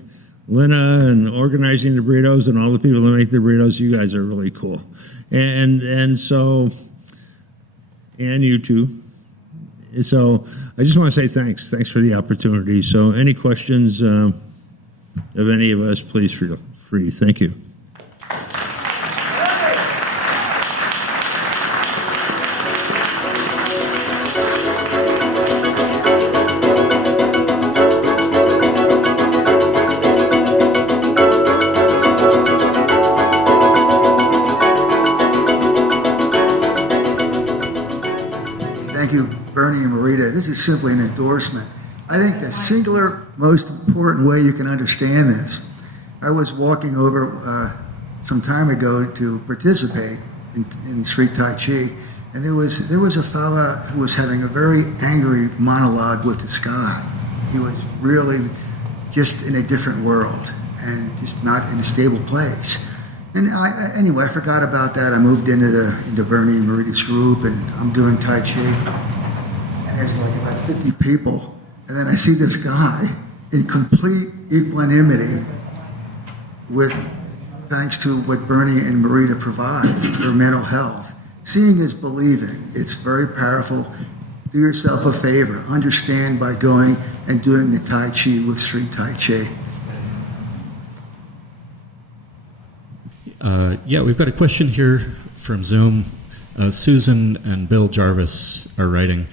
Lena and organizing the burritos and all the people that make the burritos, you guys are really cool. And so, and you too. So I just want to say thanks. Thanks for the opportunity. So any questions of any of us, please feel free. Thank you. Thank you, Bernie and Marita. This is simply an endorsement. I think the singular most important way you can understand this, I was walking over some time ago to participate in street Tai Chi, and there was a fella who was having a very angry monologue with the sky. He was really just in a different world and just not in a stable place. And anyway, I forgot about that. I moved into Bernie and Marita's group, and I'm doing Tai Chi. And there's like about 50 people. And then I see this guy in complete equanimity with, thanks to what Bernie and Marita provide for mental health. Seeing is believing. It's very powerful. Do yourself a favor. Understand by going and doing the Tai Chi with Street Tai Chi. Yeah, we've got a question here from Zoom. Susan and Bill Jarvis are writing,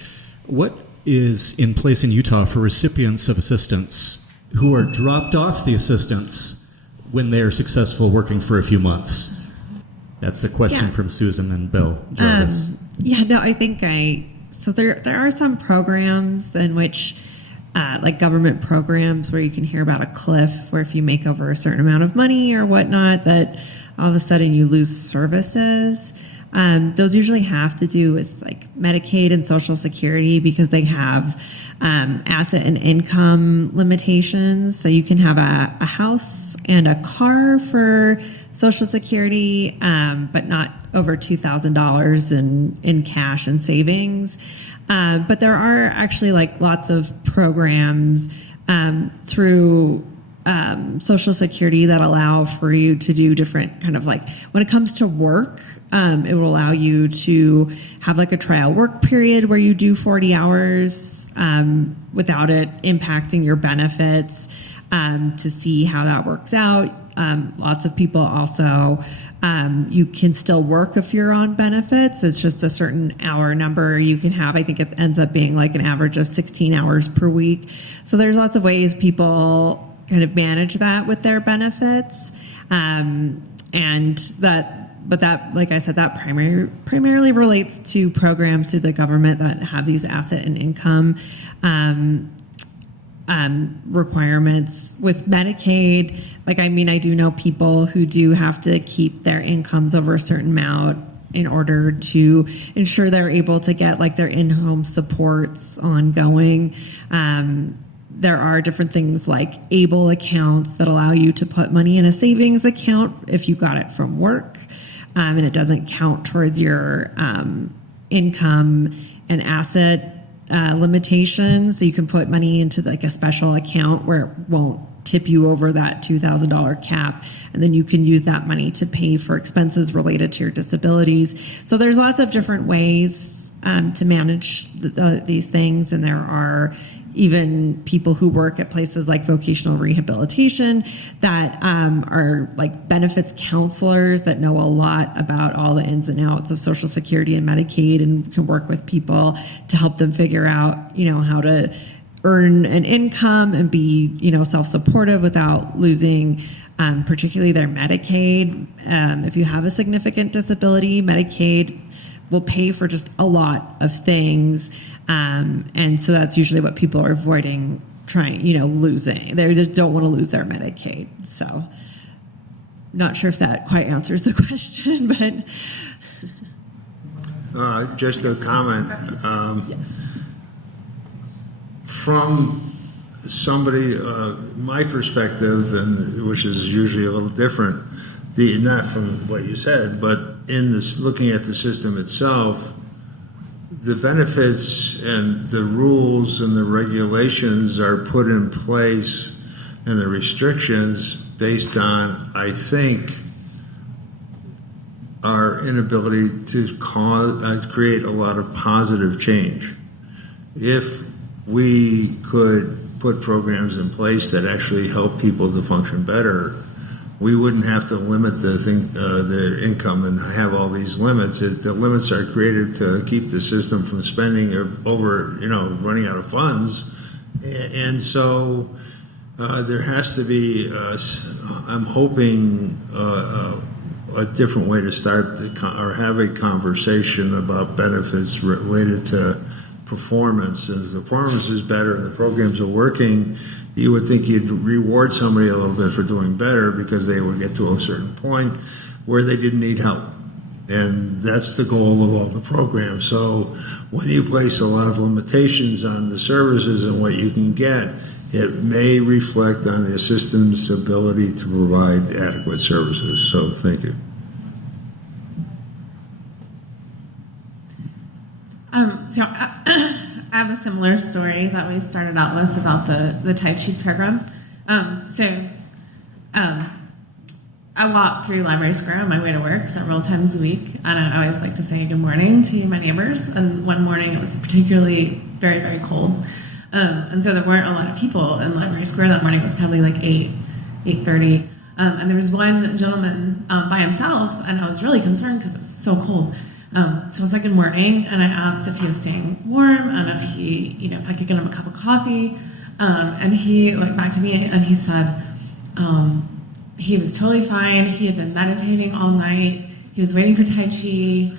what is in place in Utah for recipients of assistance who are dropped off the assistance when they are successful working for a few months? That's a question from Susan and Bill Jarvis. I think so there are some programs in which like government programs where you can hear about a cliff where if you make over a certain amount of money or whatnot, that all of a sudden you lose services. Those usually have to do with like Medicaid and Social Security because they have asset and income limitations. So you can have a house and a car for Social Security, but not over $2,000 in cash and savings. But there are actually like lots of programs through Social Security that allow for you to do different kind of like when it comes to work, it will allow you to have like a trial work period where you do 40 hours without it impacting your benefits to see how that works out. lots of people also, you can still work if you're on benefits. It's just a certain hour number you can have. I think it ends up being like an average of 16 hours per week. So there's lots of ways people kind of manage that with their benefits. But that, like I said, that primarily relates to programs through the government that have these asset and income requirements. With Medicaid, I do know people who do have to keep their incomes over a certain amount in order to ensure they're able to get their in-home supports ongoing. There are different things like ABLE accounts that allow you to put money in a savings account if you got it from work, and it doesn't count towards your income and asset limitations. So you can put money into a special account where it won't tip you over that $2,000 cap, and then you can use that money to pay for expenses related to your disabilities. So there's lots of different ways to manage these things, and there are even people who work at places like vocational rehabilitation that are benefits counselors that know a lot about all the ins and outs of Social Security and Medicaid, and can work with people to help them figure out, how to earn an income and be, self-supportive without losing particularly their Medicaid. If you have a significant disability, Medicaid will pay for just a lot of things. And so that's usually what people are avoiding losing. They just don't want to lose their Medicaid. So not sure if that quite answers the question, but. Just a comment. From somebody, my perspective, and which is usually a little different, not from what you said, but in this, looking at the system itself, the benefits and the rules and the regulations are put in place, and the restrictions based on, I think, our inability to create a lot of positive change. If we could put programs in place that actually help people to function better, we wouldn't have to limit the income and have all these limits. The limits are created to keep the system from spending over, running out of funds. And so there has to be, I'm hoping, a different way to start or have a conversation about benefits related to performance. As the performance is better and the programs are working, you would think you'd reward somebody a little bit for doing better because they would get to a certain point where they didn't need help. And that's the goal of all the programs. So when you place a lot of limitations on the services and what you can get, it may reflect on the system's ability to provide adequate services. So thank you. So I have a similar story that we started out with about the Tai Chi program. I walk through Library Square on my way to work several times a week, and I always like to say good morning to my neighbors. And one morning it was particularly very, very cold. And so there weren't a lot of people in Library Square that morning. It was probably 8:30. And there was one gentleman by himself, and I was really concerned because it was so cold. So it was good morning, and I asked if he was staying warm and if I could get him a cup of coffee. And he looked back to me and he said he was totally fine. He had been meditating all night. He was waiting for Tai Chi.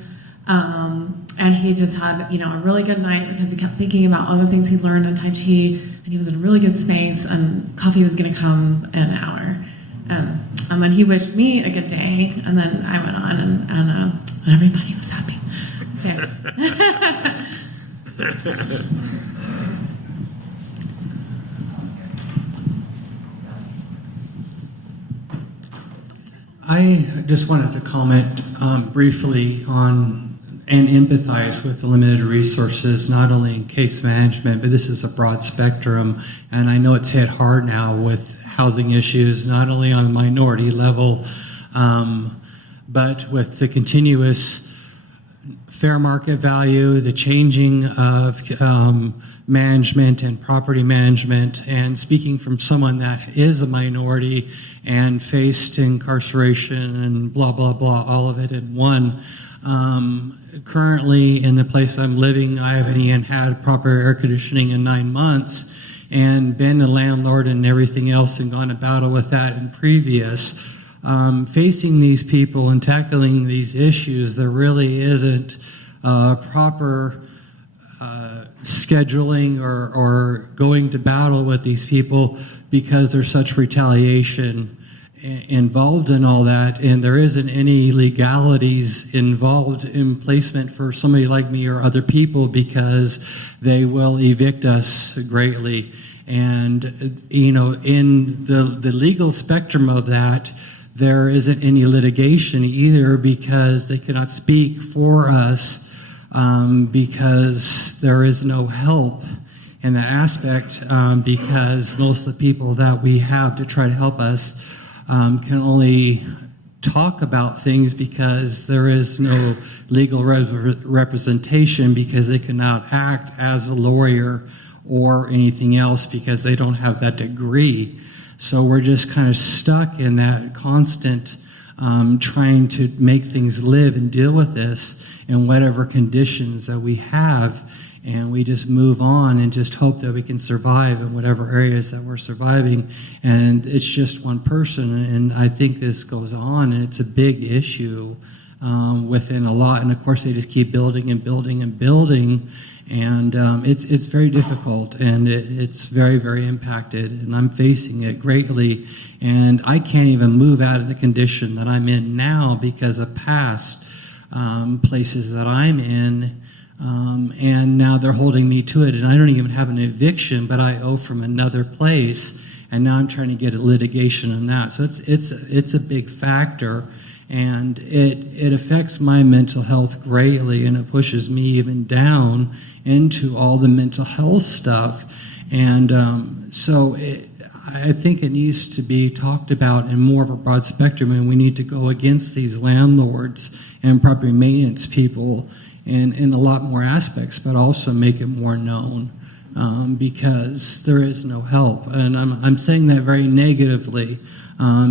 And he just had, a really good night because he kept thinking about all the things he learned in Tai Chi, and he was in a really good space, and coffee was going to come in an hour. And then he wished me a good day, and then I went on, and everybody was happy. So. I just wanted to comment briefly on and empathize with the limited resources, not only in case management, but this is a broad spectrum. And I know it's hit hard now with housing issues, not only on the minority level, but with the continuous fair market value, the changing of management and property management, and speaking from someone that is a minority and faced incarceration and blah, blah, blah, all of it in one. Currently, in the place I'm living, I haven't even had proper air conditioning in 9 months, and been a landlord and everything else and gone to battle with that in previous. Facing these people and tackling these issues, there really isn't proper scheduling or going to battle with these people because there's such retaliation involved in all that, and there isn't any legalities involved in placement for somebody like me or other people because they will evict us greatly. And, you know, in the legal spectrum of that, there isn't any litigation either because they cannot speak for us because there is no help in that aspect because most of the people that we have to try to help us can only talk about things because there is no legal representation because they cannot act as a lawyer or anything else because they don't have that degree. So we're just kind of stuck in that constant trying to make things live and deal with this in whatever conditions that we have. And we just move on and just hope that we can survive in whatever areas that we're surviving. And it's just one person. And I think this goes on, and it's a big issue within a lot. And of course, they just keep building and building and building. And it's very difficult, and it's very, very impacted. And I'm facing it greatly. And I can't even move out of the condition that I'm in now because of past places that I'm in. And now they're holding me to it, and I don't even have an eviction, but I owe from another place, and now I'm trying to get a litigation on that. So it's a big factor, and it affects my mental health greatly, and it pushes me even down into all the mental health stuff. And I think it needs to be talked about in more of a broad spectrum, and we need to go against these landlords and property maintenance people in a lot more aspects, but also make it more known because there is no help. And I'm saying that very negatively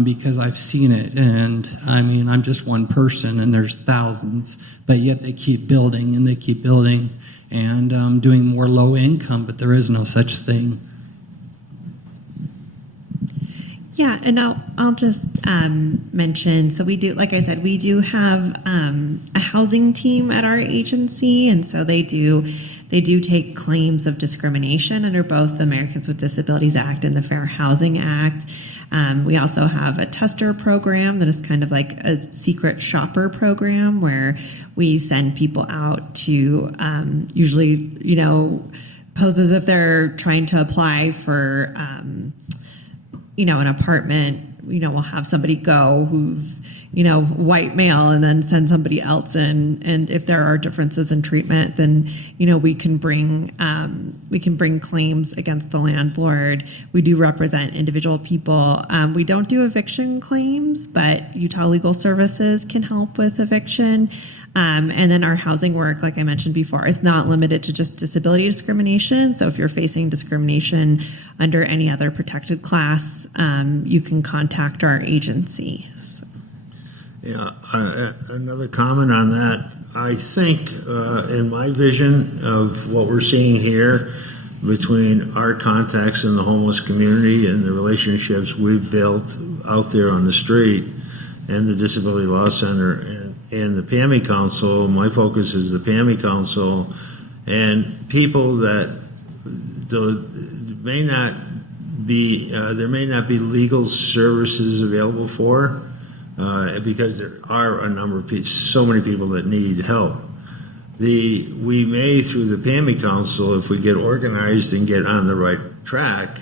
because I've seen it. And I mean, I'm just one person and there's thousands, but yet they keep building and they keep building and doing more low income, but there is no such thing. Yeah, and I'll just mention, so we do, like I said, we do have a housing team at our agency, and so they do take claims of discrimination under both the Americans with Disabilities Act and the Fair Housing Act. We also have a tester program that is kind of like a secret shopper program where we send people out to usually, pose as if they're trying to apply for an apartment. We'll have somebody go who's, white male and then send somebody else in. And if there are differences in treatment, then, we can bring claims against the landlord. We do represent individual people. We don't do eviction claims, but Utah Legal Services can help with eviction. And then our housing work, like I mentioned before, is not limited to just disability discrimination. So if you're facing discrimination under any other protected class, you can contact our agency. So. Yeah, another comment on that. I think in my vision of what we're seeing here between our contacts in the homeless community and the relationships we've built out there on the street and the Disability Law Center and the PAIMI Council, my focus is the PAIMI Council, and people that there may not be legal services available for because there are a number of people, so many people that need help. We may, through the PAIMI Council, if we get organized and get on the right track,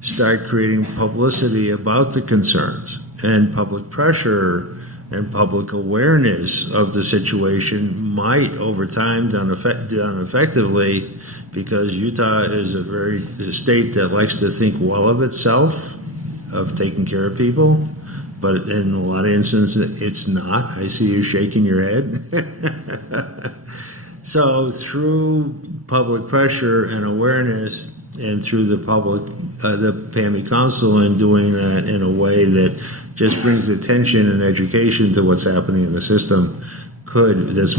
start creating publicity about the concerns and public pressure and public awareness of the situation might, over time, done effectively, because Utah is a state that likes to think well of itself, of taking care of people, but in a lot of instances, it's not. I see you shaking your head. So through public pressure and awareness, and through the public, the PAIMI Council, and doing that in a way that just brings attention and education to what's happening in the system, that's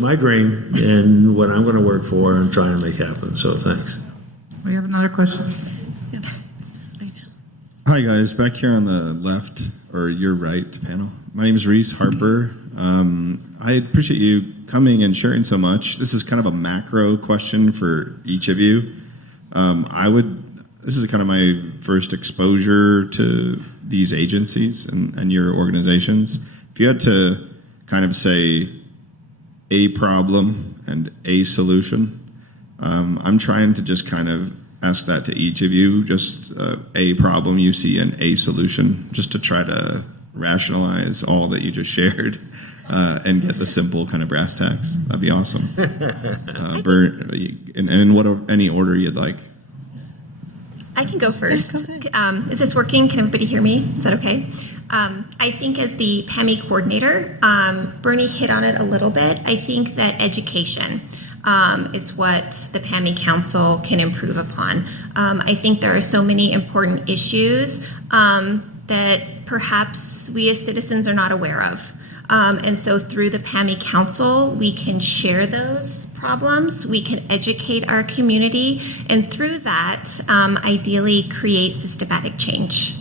my dream, and what I'm going to work for and try and make happen. So thanks. We have another question. Hi guys, back here on the left, or your right panel. My name is Reese Harper. I appreciate you coming and sharing so much. This is kind of a macro question for each of you. This is kind of my first exposure to these agencies and your organizations. If you had to kind of say a problem and a solution, I'm trying to just kind of ask that to each of you, just a problem you see and a solution, just to try to rationalize all that you just shared and get the simple kind of brass tacks. That'd be awesome. In any order you'd like. I can go first. Yes, go ahead. Is this working? Can everybody hear me? Is that okay? I think as the PAIMI coordinator, Bernie hit on it a little bit. I think that education is what the PAIMI Council can improve upon. I think there are so many important issues that perhaps we as citizens are not aware of. And so through the PAIMI Council, we can share those problems, we can educate our community, and through that, ideally create systematic change.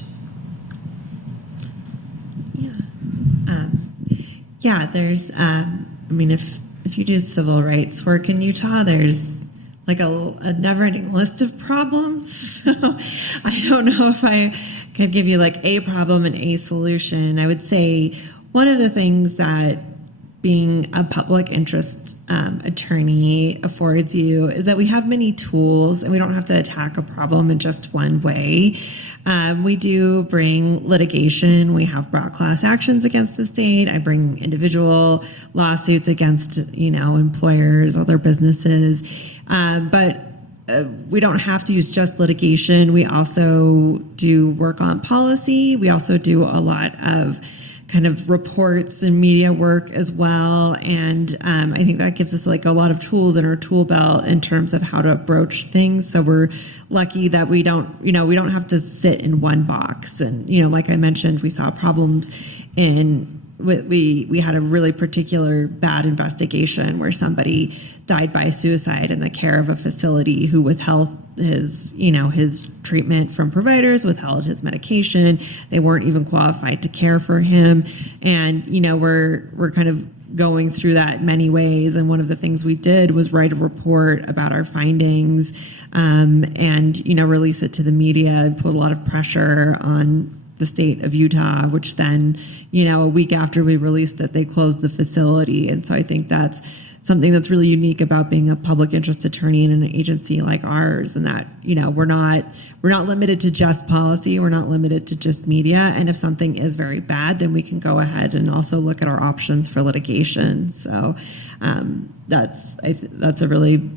There's, if you do civil rights work in Utah, there's like a never-ending list of problems. So I don't know if I could give you like a problem and a solution. I would say one of the things that being a public interest attorney affords you is that we have many tools and we don't have to attack a problem in just one way. We do bring litigation. We have brought class actions against the state. I bring individual lawsuits against, employers, other businesses. But we don't have to use just litigation. We also do work on policy. We also do a lot of kind of reports and media work as well. And I think that gives us like a lot of tools in our tool belt in terms of how to approach things. So we're lucky that we don't have to sit in one box. And, like I mentioned, we saw problems we had a really particular bad investigation where somebody died by suicide in the care of a facility who withheld his treatment from providers, withheld his medication. They weren't even qualified to care for him. And, we're kind of going through that in many ways. And one of the things we did was write a report about our findings and release it to the media and put a lot of pressure on the state of Utah, which then, a week after we released it, they closed the facility. And so I think that's something that's really unique about being a public interest attorney in an agency like ours, and that, we're not limited to just policy. We're not limited to just media. And if something is very bad, then we can go ahead and also look at our options for litigation. So that's a really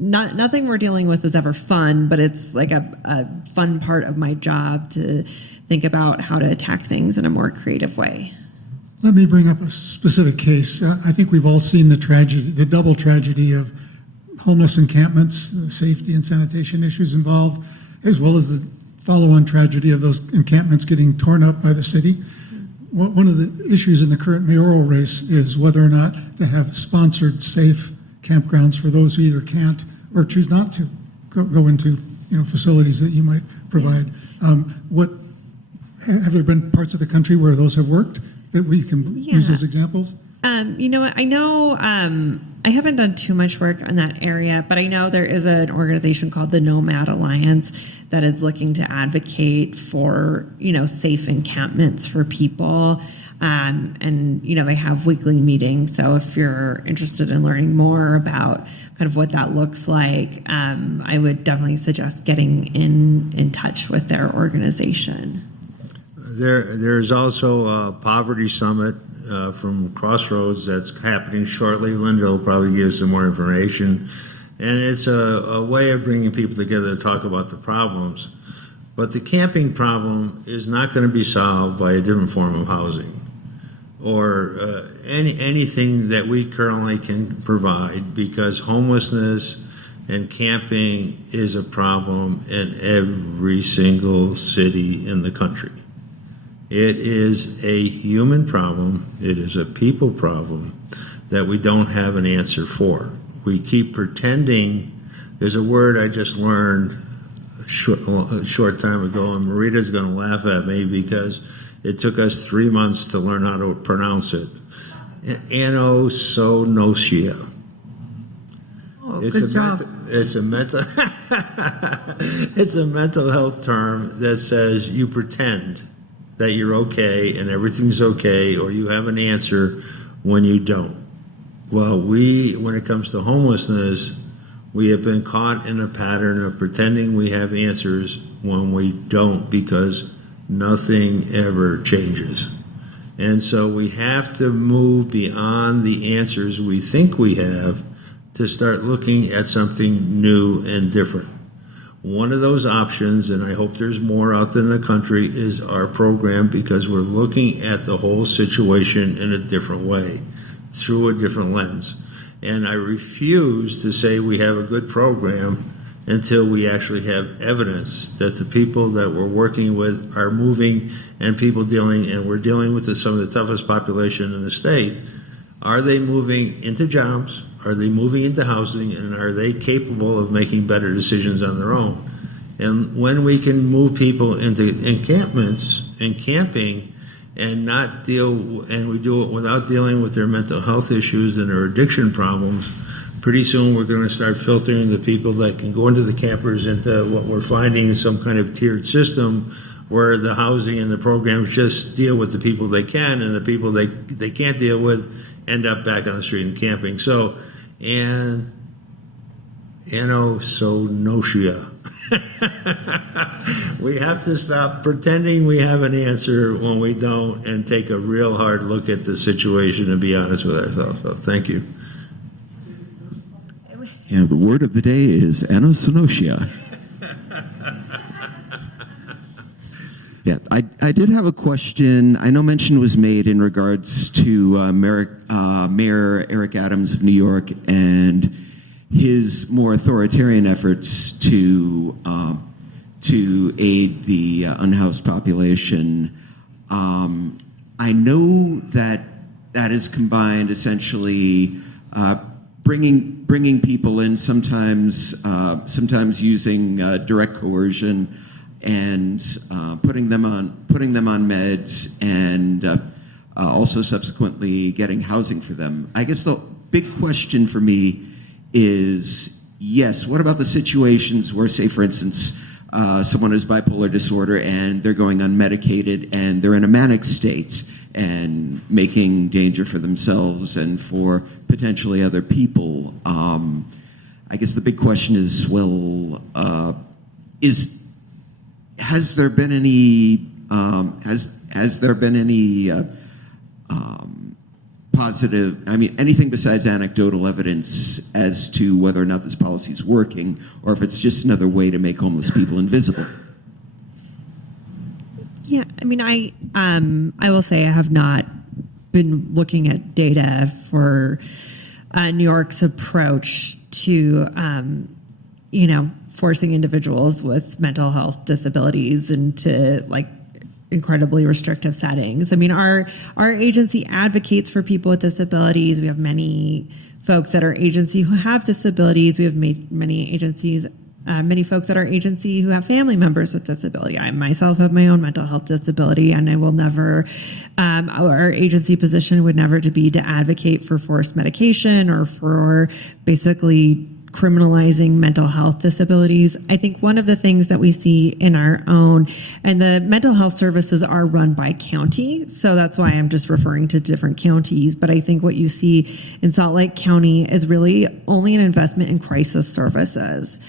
nothing we're dealing with is ever fun, but it's like a fun part of my job to think about how to attack things in a more creative way. Let me bring up a specific case. I think we've all seen the double tragedy of homeless encampments, the safety and sanitation issues involved, as well as the follow-on tragedy of those encampments getting torn up by the city. One of the issues in the current mayoral race is whether or not to have sponsored safe campgrounds for those who either can't or choose not to go into facilities that you might provide. Have there been parts of the country where those have worked that we can use as examples? I know I haven't done too much work in that area, but I know there is an organization called the Nomad Alliance that is looking to advocate for safe encampments for people. And they have weekly meetings. So if you're interested in learning more about kind of what that looks like, I would definitely suggest getting in touch with their organization. There's also a poverty summit from Crossroads that's happening shortly. Linda will probably give some more information. And it's a way of bringing people together to talk about the problems. But the camping problem is not going to be solved by a different form of housing. anything that we currently can provide, because homelessness and camping is a problem in every single city in the country. It is a human problem. It is a people problem that we don't have an answer for. We keep pretending. There's a word I just learned a short time ago, and Marita's going to laugh at me because it took us 3 months to learn how to pronounce it. Anosognosia. Oh, good job. It's a mental it's a mental health term that says you pretend that you're okay and everything's okay, or you have an answer when you don't. Well, when it comes to homelessness, we have been caught in a pattern of pretending we have answers when we don't, because nothing ever changes. And so we have to move beyond the answers we think we have to start looking at something new and different. One of those options, and I hope there's more out there in the country, is our program, because we're looking at the whole situation in a different way, through a different lens. And I refuse to say we have a good program until we actually have evidence that the people that we're working with are moving, and people dealing, and we're dealing with some of the toughest population in the state. Are they moving into jobs? Are they moving into housing? And are they capable of making better decisions on their own? And when we can move people into encampments and camping and not deal, and we do it without dealing with their mental health issues and their addiction problems, pretty soon we're going to start filtering the people that can go into the campers into what we're finding is some kind of tiered system where the housing and the programs just deal with the people they can, and the people they can't deal with end up back on the street and camping. So, and anosognosia. We have to stop pretending we have an answer when we don't, and take a real hard look at the situation and be honest with ourselves. So thank you. Yeah, the word of the day is anosognosia. Yeah, I did have a question. I know mention was made in regards to Mayor Eric Adams of New York and his more authoritarian efforts to aid the unhoused population. I know that is combined essentially bringing people in, sometimes using direct coercion, and putting them on meds, and also subsequently getting housing for them. I guess the big question for me is, yes, what about the situations where, say, for instance, someone has bipolar disorder and they're going unmedicated and they're in a manic state and making danger for themselves and for potentially other people? I guess the big question is, well, has there been any positive, anything besides anecdotal evidence as to whether or not this policy is working, or if it's just another way to make homeless people invisible? Yeah, I will say I have not been looking at data for New York's approach to, forcing individuals with mental health disabilities into incredibly restrictive settings. our agency advocates for people with disabilities. We have many folks at our agency who have disabilities. We have many folks at our agency who have family members with disability. I myself have my own mental health disability, and I will never, our agency position would never be to advocate for forced medication or for basically criminalizing mental health disabilities. I think one of the things that we see in our own, and the mental health services are run by county, so that's why I'm just referring to different counties, but I think what you see in Salt Lake County is really only an investment in crisis services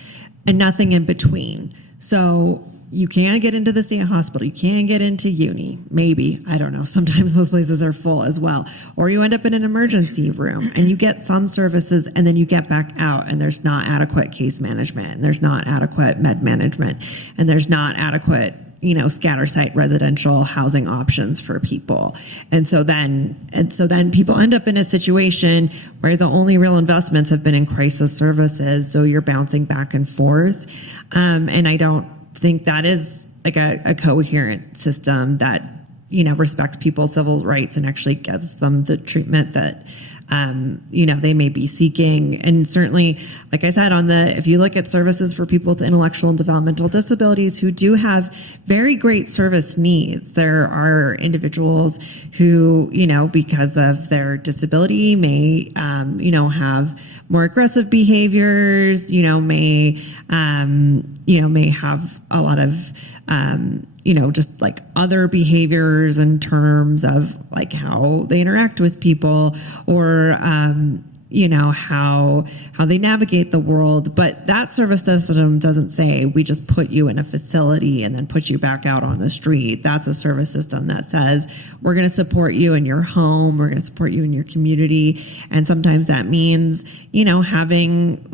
and nothing in between. So you can get into the state hospital, you can get into uni, maybe, I don't know, sometimes those places are full as well. Or you end up in an emergency room and you get some services and then you get back out and there's not adequate case management, and there's not adequate med management, and there's not adequate scatter site residential housing options for people. And so then people end up in a situation where the only real investments have been in crisis services. So you're bouncing back and forth. And I don't think that is like a coherent system that, respects people's civil rights and actually gives them the treatment that, they may be seeking. And certainly, like I said, if you look at services for people with intellectual and developmental disabilities who do have very great service needs, there are individuals who, because of their disability may, have more aggressive behaviors, may have a lot of, just like other behaviors in terms of like how they interact with people or, how they navigate the world. But that service system doesn't say we just put you in a facility and then put you back out on the street. That's a service system that says we're going to support you in your home. We're going to support you in your community. And sometimes that means, having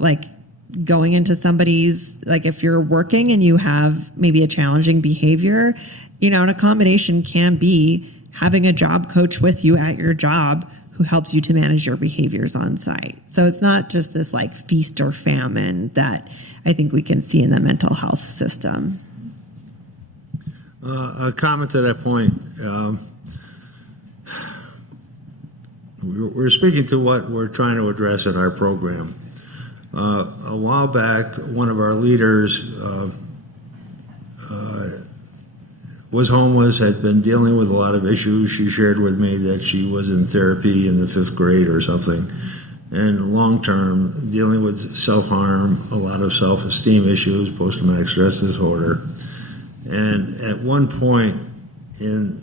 going into somebody's, if you're working and you have maybe a challenging behavior, an accommodation can be having a job coach with you at your job who helps you to manage your behaviors on site. So it's not just this feast or famine that I think we can see in the mental health system. A comment to that point. We're speaking to what we're trying to address in our program. A while back, one of our leaders was homeless, had been dealing with a lot of issues. She shared with me that she was in therapy in the 5th grade or something, and long-term dealing with self-harm, a lot of self-esteem issues, post-traumatic stress disorder. And at one point in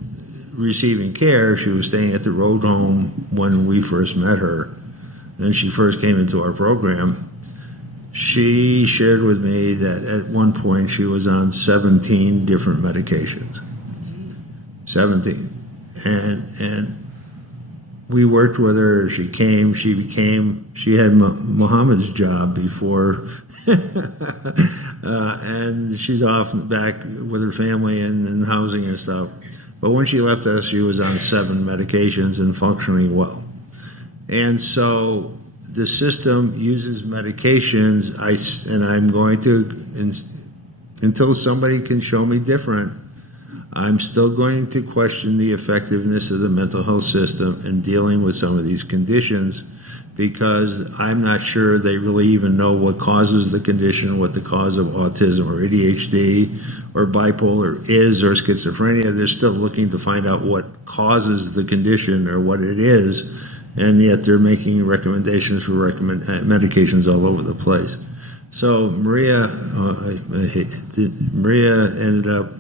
receiving care, she was staying at the road home when we first met her, and she first came into our program. She shared with me that at one point she was on 17 different medications. 17. And we worked with her. She had Muhammad's job before, and she's off back with her family and housing and stuff. But when she left us, she was on 7 medications and functioning well. And so the system uses medications, and I'm going to, until somebody can show me different, I'm still going to question the effectiveness of the mental health system in dealing with some of these conditions, because I'm not sure they really even know what causes the condition, what the cause of autism or ADHD or bipolar is, or schizophrenia. They're still looking to find out what causes the condition or what it is. And yet they're making recommendations for medications all over the place. So Maria ended up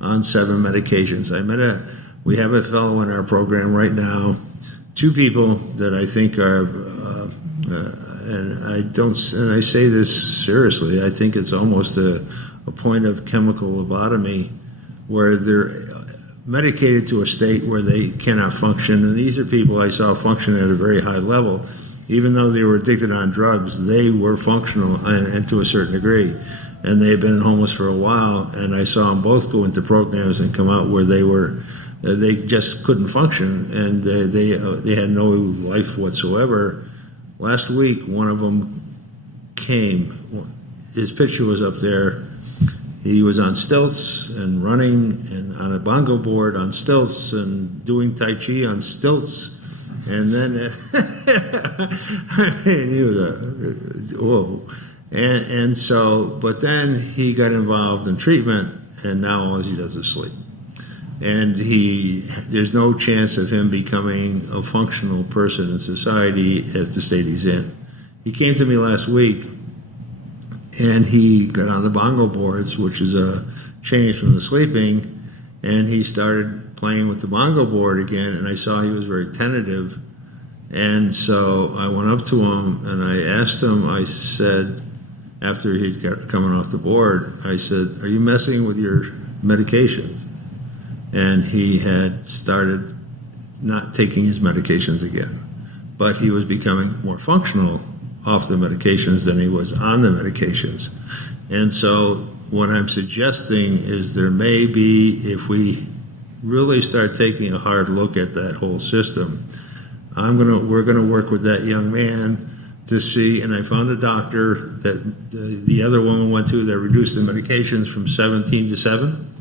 on 7 medications. We have a fellow in our program right now, 2 people that I think are, and I say this seriously, I think it's almost a point of chemical lobotomy where they're medicated to a state where they cannot function. And these are people I saw function at a very high level. Even though they were addicted on drugs, they were functional and to a certain degree. And they had been homeless for a while, and I saw them both go into programs and come out where they just couldn't function, and they had no life whatsoever. Last week, one of them came. His picture was up there. He was on stilts and running and on a bongo board on stilts and doing Tai Chi on stilts. And then he was whoa. And so, but then he got involved in treatment, and now all he does is sleep. And there's no chance of him becoming a functional person in society at the state he's in. He came to me last week, and he got on the bongo boards, which is a change from the sleeping, and he started playing with the bongo board again, and I saw he was very tentative. And so I went up to him, and I asked him, I said, after he'd got coming off the board, I said, "Are you messing with your medications?" And he had started not taking his medications again. But he was becoming more functional off the medications than he was on the medications. And so what I'm suggesting is there may be, if we really start taking a hard look at that whole system, we're gonna work with that young man to see, and I found a doctor that the other woman went to that reduced the medications from 17 to 7.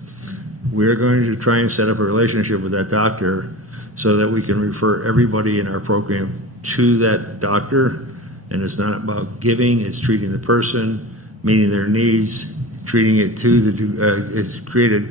We're going to try and set up a relationship with that doctor so that we can refer everybody in our program to that doctor. And it's not about giving, it's treating the person, meeting their needs, treating it to it's create a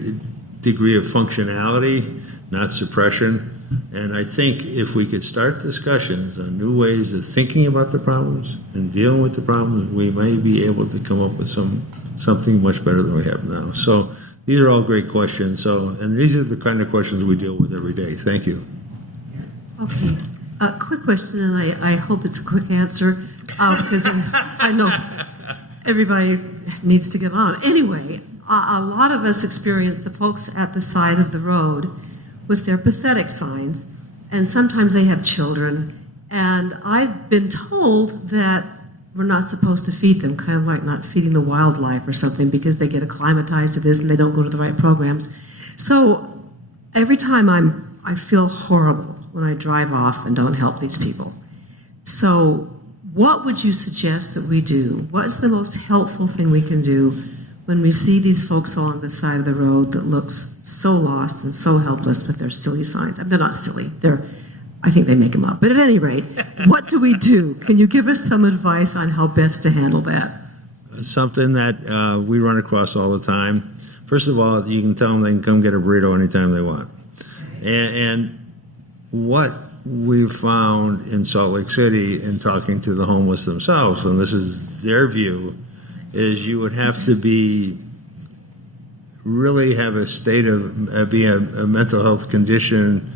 degree of functionality, not suppression. And I think if we could start discussions on new ways of thinking about the problems and dealing with the problems, we may be able to come up with something much better than we have now. So these are all great questions. And these are the kind of questions we deal with every day. Thank you. Okay. A quick question, and I hope it's a quick answer, because I know everybody needs to get on. Anyway, a lot of us experience the folks at the side of the road with their pathetic signs, and sometimes they have children, and I've been told that we're not supposed to feed them, kind of like not feeding the wildlife or something, because they get acclimatized to this and they don't go to the right programs. So every time I feel horrible when I drive off and don't help these people. So what would you suggest that we do? What's the most helpful thing we can do when we see these folks along the side of the road that looks so lost and so helpless with their silly signs? I mean, they're not silly. I think they make them up. But at any rate, what do we do? Can you give us some advice on how best to handle that? Something that we run across all the time. First of all, you can tell them they can come get a burrito anytime they want. And what we've found in Salt Lake City in talking to the homeless themselves, and this is their view, is you would have to really have a state of, be a mental health condition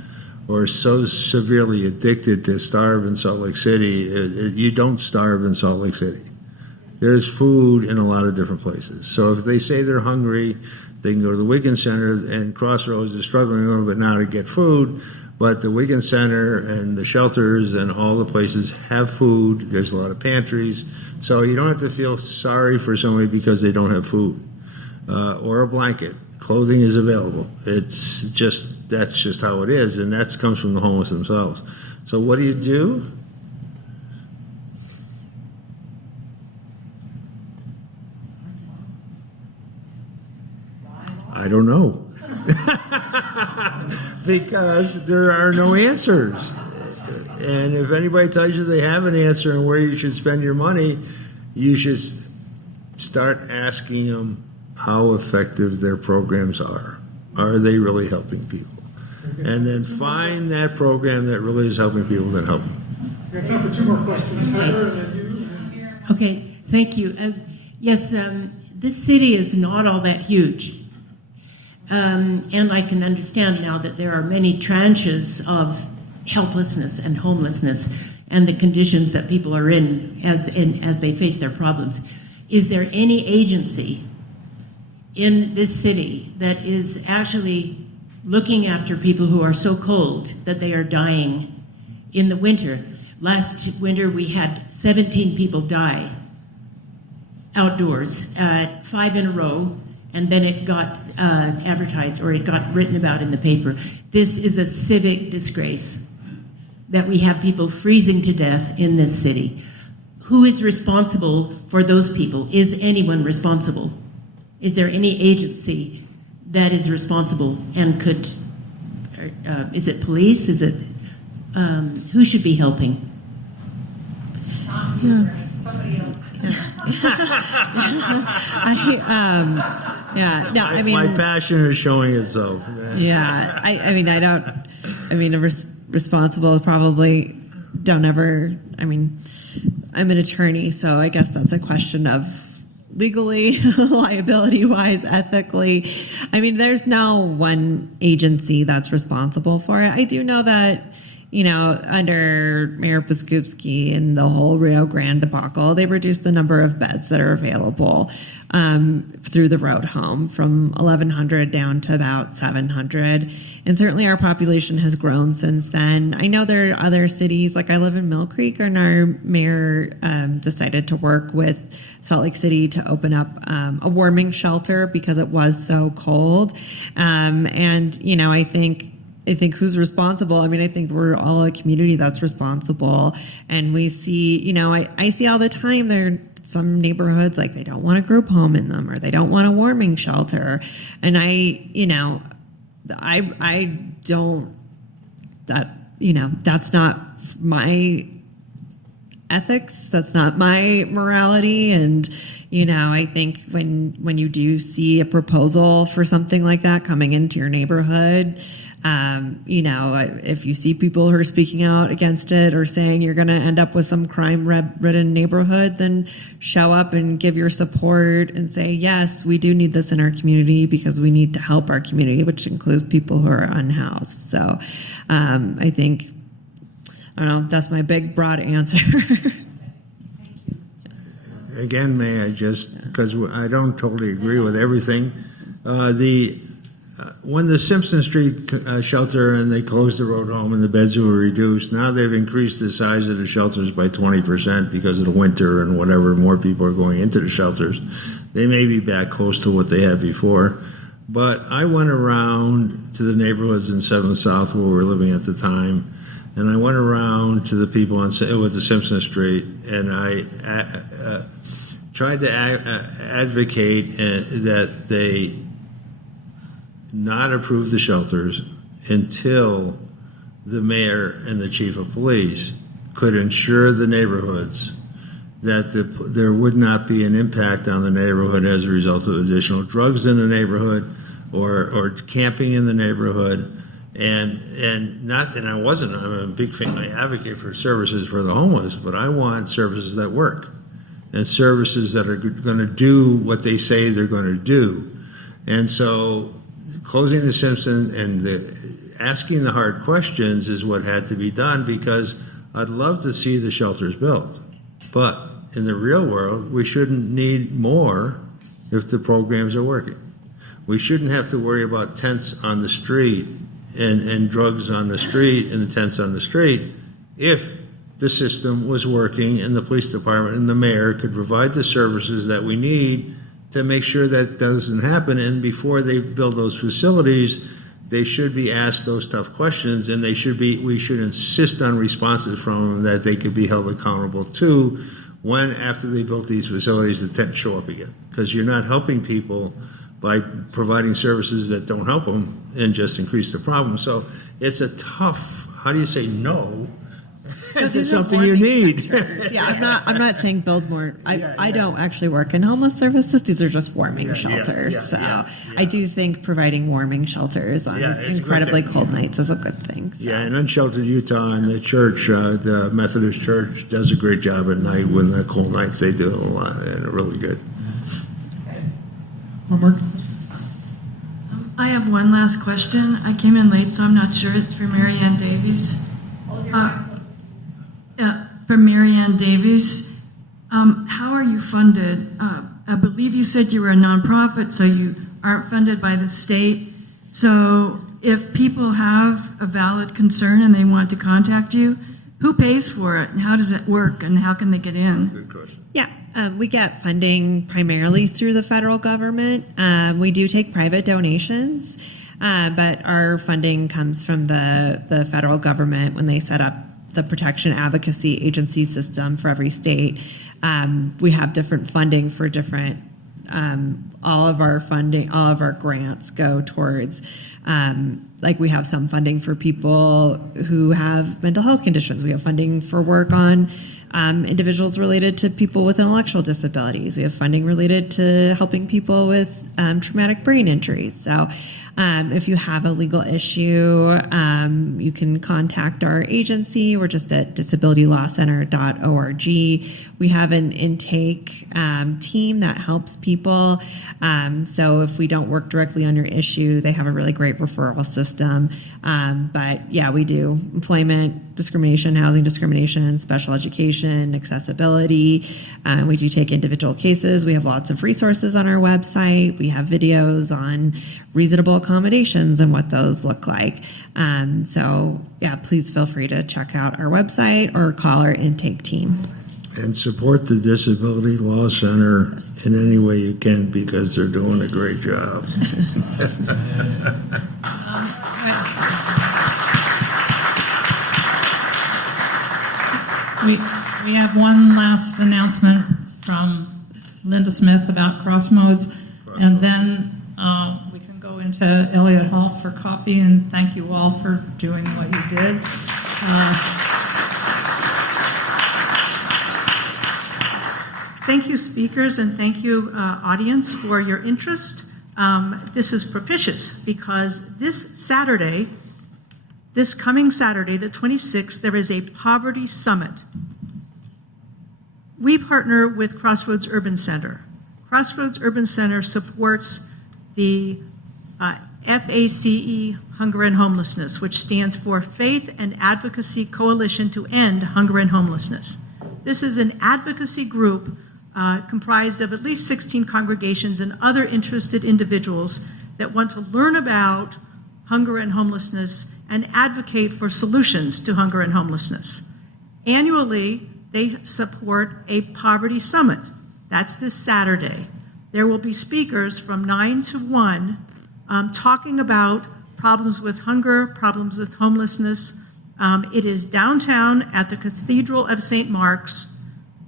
or so severely addicted to starve in Salt Lake City. You don't starve in Salt Lake City. There's food in a lot of different places. So if they say they're hungry, they can go to the Wiggins Center, and Crossroads is struggling a little bit now to get food, but the Wiggins Center and the shelters and all the places have food. There's a lot of pantries. So you don't have to feel sorry for somebody because they don't have food or a blanket. Clothing is available. That's just how it is, and that comes from the homeless themselves. So what do? I don't know. Because there are no answers. And if anybody tells you they have an answer on where you should spend your money, you should start asking them how effective their programs are. Are they really helping people? And then find that program that really is helping people, then help them. We have time for 2 more questions. Heather, and then you. Okay, thank you. Yes, this city is not all that huge. And I can understand now that there are many tranches of helplessness and homelessness and the conditions that people are in as they face their problems. Is there any agency in this city that is actually looking after people who are so cold that they are dying in the winter? Last winter we had 17 people die outdoors, 5 in a row, and then it got advertised, or it got written about in the paper. This is a civic disgrace that we have people freezing to death in this city. Who is responsible for those people? Is anyone responsible? Is there any agency that is responsible and could, is it police? Is it, who should be helping? Yeah. My passion is showing itself. Yeah, responsible probably don't ever, I'm an attorney, so I guess that's a question of legally, liability-wise, ethically. There's now one agency that's responsible for it. I do know that under Mayor Poskupski and the whole Rio Grande debacle, they reduced the number of beds that are available through the road home from 1,100 down to about 700. And certainly our population has grown since then. I know there are other cities, like I live in Mill Creek, and our mayor decided to work with Salt Lake City to open up a warming shelter because it was so cold. I think who's responsible? I mean, I think we're all a community that's responsible. And we see, I see all the time there are some neighborhoods, like they don't want a group home in them or they don't want a warming shelter. And that's not my ethics. That's not my morality. And, I think when you do see a proposal for something like that coming into your neighborhood, if you see people who are speaking out against it or saying you're going to end up with some crime-ridden neighborhood, then show up and give your support and say, yes, we do need this in our community because we need to help our community, which includes people who are unhoused. So I think, I don't know, that's my big, broad answer. Again, may I just, because I don't totally agree with everything, when the Simpson Street shelter and they closed the road home and the beds were reduced, now they've increased the size of the shelters by 20% because of the winter and whatever, more people are going into the shelters. They may be back close to what they had before. But I went around to the neighborhoods in 7th South where we were living at the time, and I went around to the people with the Simpson Street, and I tried to advocate that they not approve the shelters until the mayor and the chief of police could ensure the neighborhoods that there would not be an impact on the neighborhood as a result of additional drugs in the neighborhood or camping in the neighborhood. I'm a big fan, I advocate for services for the homeless, but I want services that work and services that are going to do what they say they're going to do. And so closing the Simpson and asking the hard questions is what had to be done, because I'd love to see the shelters built. But in the real world, we shouldn't need more if the programs are working. We shouldn't have to worry about tents on the street and drugs on the street and the tents on the street if the system was working and the police department and the mayor could provide the services that we need to make sure that doesn't happen. And before they build those facilities, they should be asked those tough questions, and we should insist on responses from them that they could be held accountable to when, after they built these facilities, the tents show up again. Because you're not helping people by providing services that don't help them and just increase the problem. So it's a tough, how do you say no? It's something you need. Yeah, I'm not saying build more. I don't actually work in homeless services. These are just warming shelters. I do think providing warming shelters on incredibly cold nights is a good thing. So. Yeah, and Unsheltered Utah and the church, the Methodist Church, does a great job at night. When the cold nights, they do a lot, and they're really good. One more. I have one last question. I came in late, so I'm not sure. It's for Mary Ann Davies. For Mary Ann Davies, how are you funded? I believe you said you were a nonprofit, so you aren't funded by the state. So if people have a valid concern and they want to contact you, who pays for it, and how does it work, and how can they get in? Good question. Yeah, we get funding primarily through the federal government. We do take private donations, but our funding comes from the federal government when they set up the protection advocacy agency system for every state. We have different funding for different, all of our grants go towards, we have some funding for people who have mental health conditions. We have funding for work on individuals related to people with intellectual disabilities. We have funding related to helping people with traumatic brain injuries. So If you have a legal issue, you can contact our agency. We're just at disabilitylawcenter.org. We have an intake team that helps people. So if we don't work directly on your issue, they have a really great referral system. But yeah, we do employment discrimination, housing discrimination, special education, accessibility. We do take individual cases. We have lots of resources on our website. We have videos on reasonable accommodations and what those look like. So yeah, please feel free to check out our website or call our intake team. And support the Disability Law Center in any way you can, because they're doing a great job. We have one last announcement from Linda Smith about Crossroads, and then we can go into Elliott Hall for coffee, and thank you all for doing what you did. Thank you, speakers, and thank you, audience, for your interest. This is propitious because this coming Saturday, the 26th, there is a poverty summit. We partner with Crossroads Urban Center. Crossroads Urban Center supports the FACE, Hunger and Homelessness, which stands for Faith and Advocacy Coalition to End Hunger and Homelessness. This is an advocacy group comprised of at least 16 congregations and other interested individuals that want to learn about hunger and homelessness and advocate for solutions to hunger and homelessness. Annually, they support a poverty summit. That's this Saturday. There will be speakers from 9 to 1 talking about problems with hunger, problems with homelessness. It is downtown at the Cathedral of St. Mark's,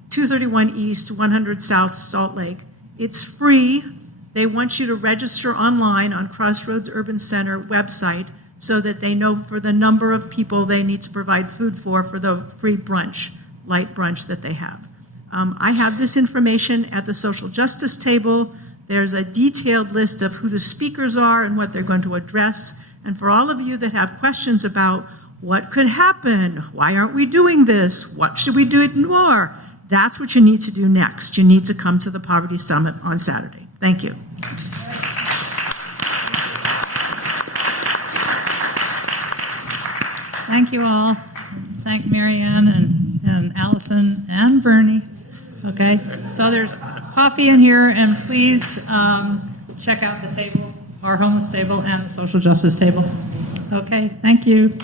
231 East, 100 South, Salt Lake. It's free. They want you to register online on Crossroads Urban Center website so that they know for the number of people they need to provide food for the free brunch, light brunch that they have. I have this information at the social justice table. There's a detailed list of who the speakers are and what they're going to address. And for all of you that have questions about what could happen, why aren't we doing this, what should we do it more, that's what you need to do next. You need to come to the Poverty Summit on Saturday. Thank you. Thank you all. Thank Marianne and Allison and Bernie. Okay, so there's coffee in here, and please check out the table, our homeless table and the social justice table. Okay, thank you.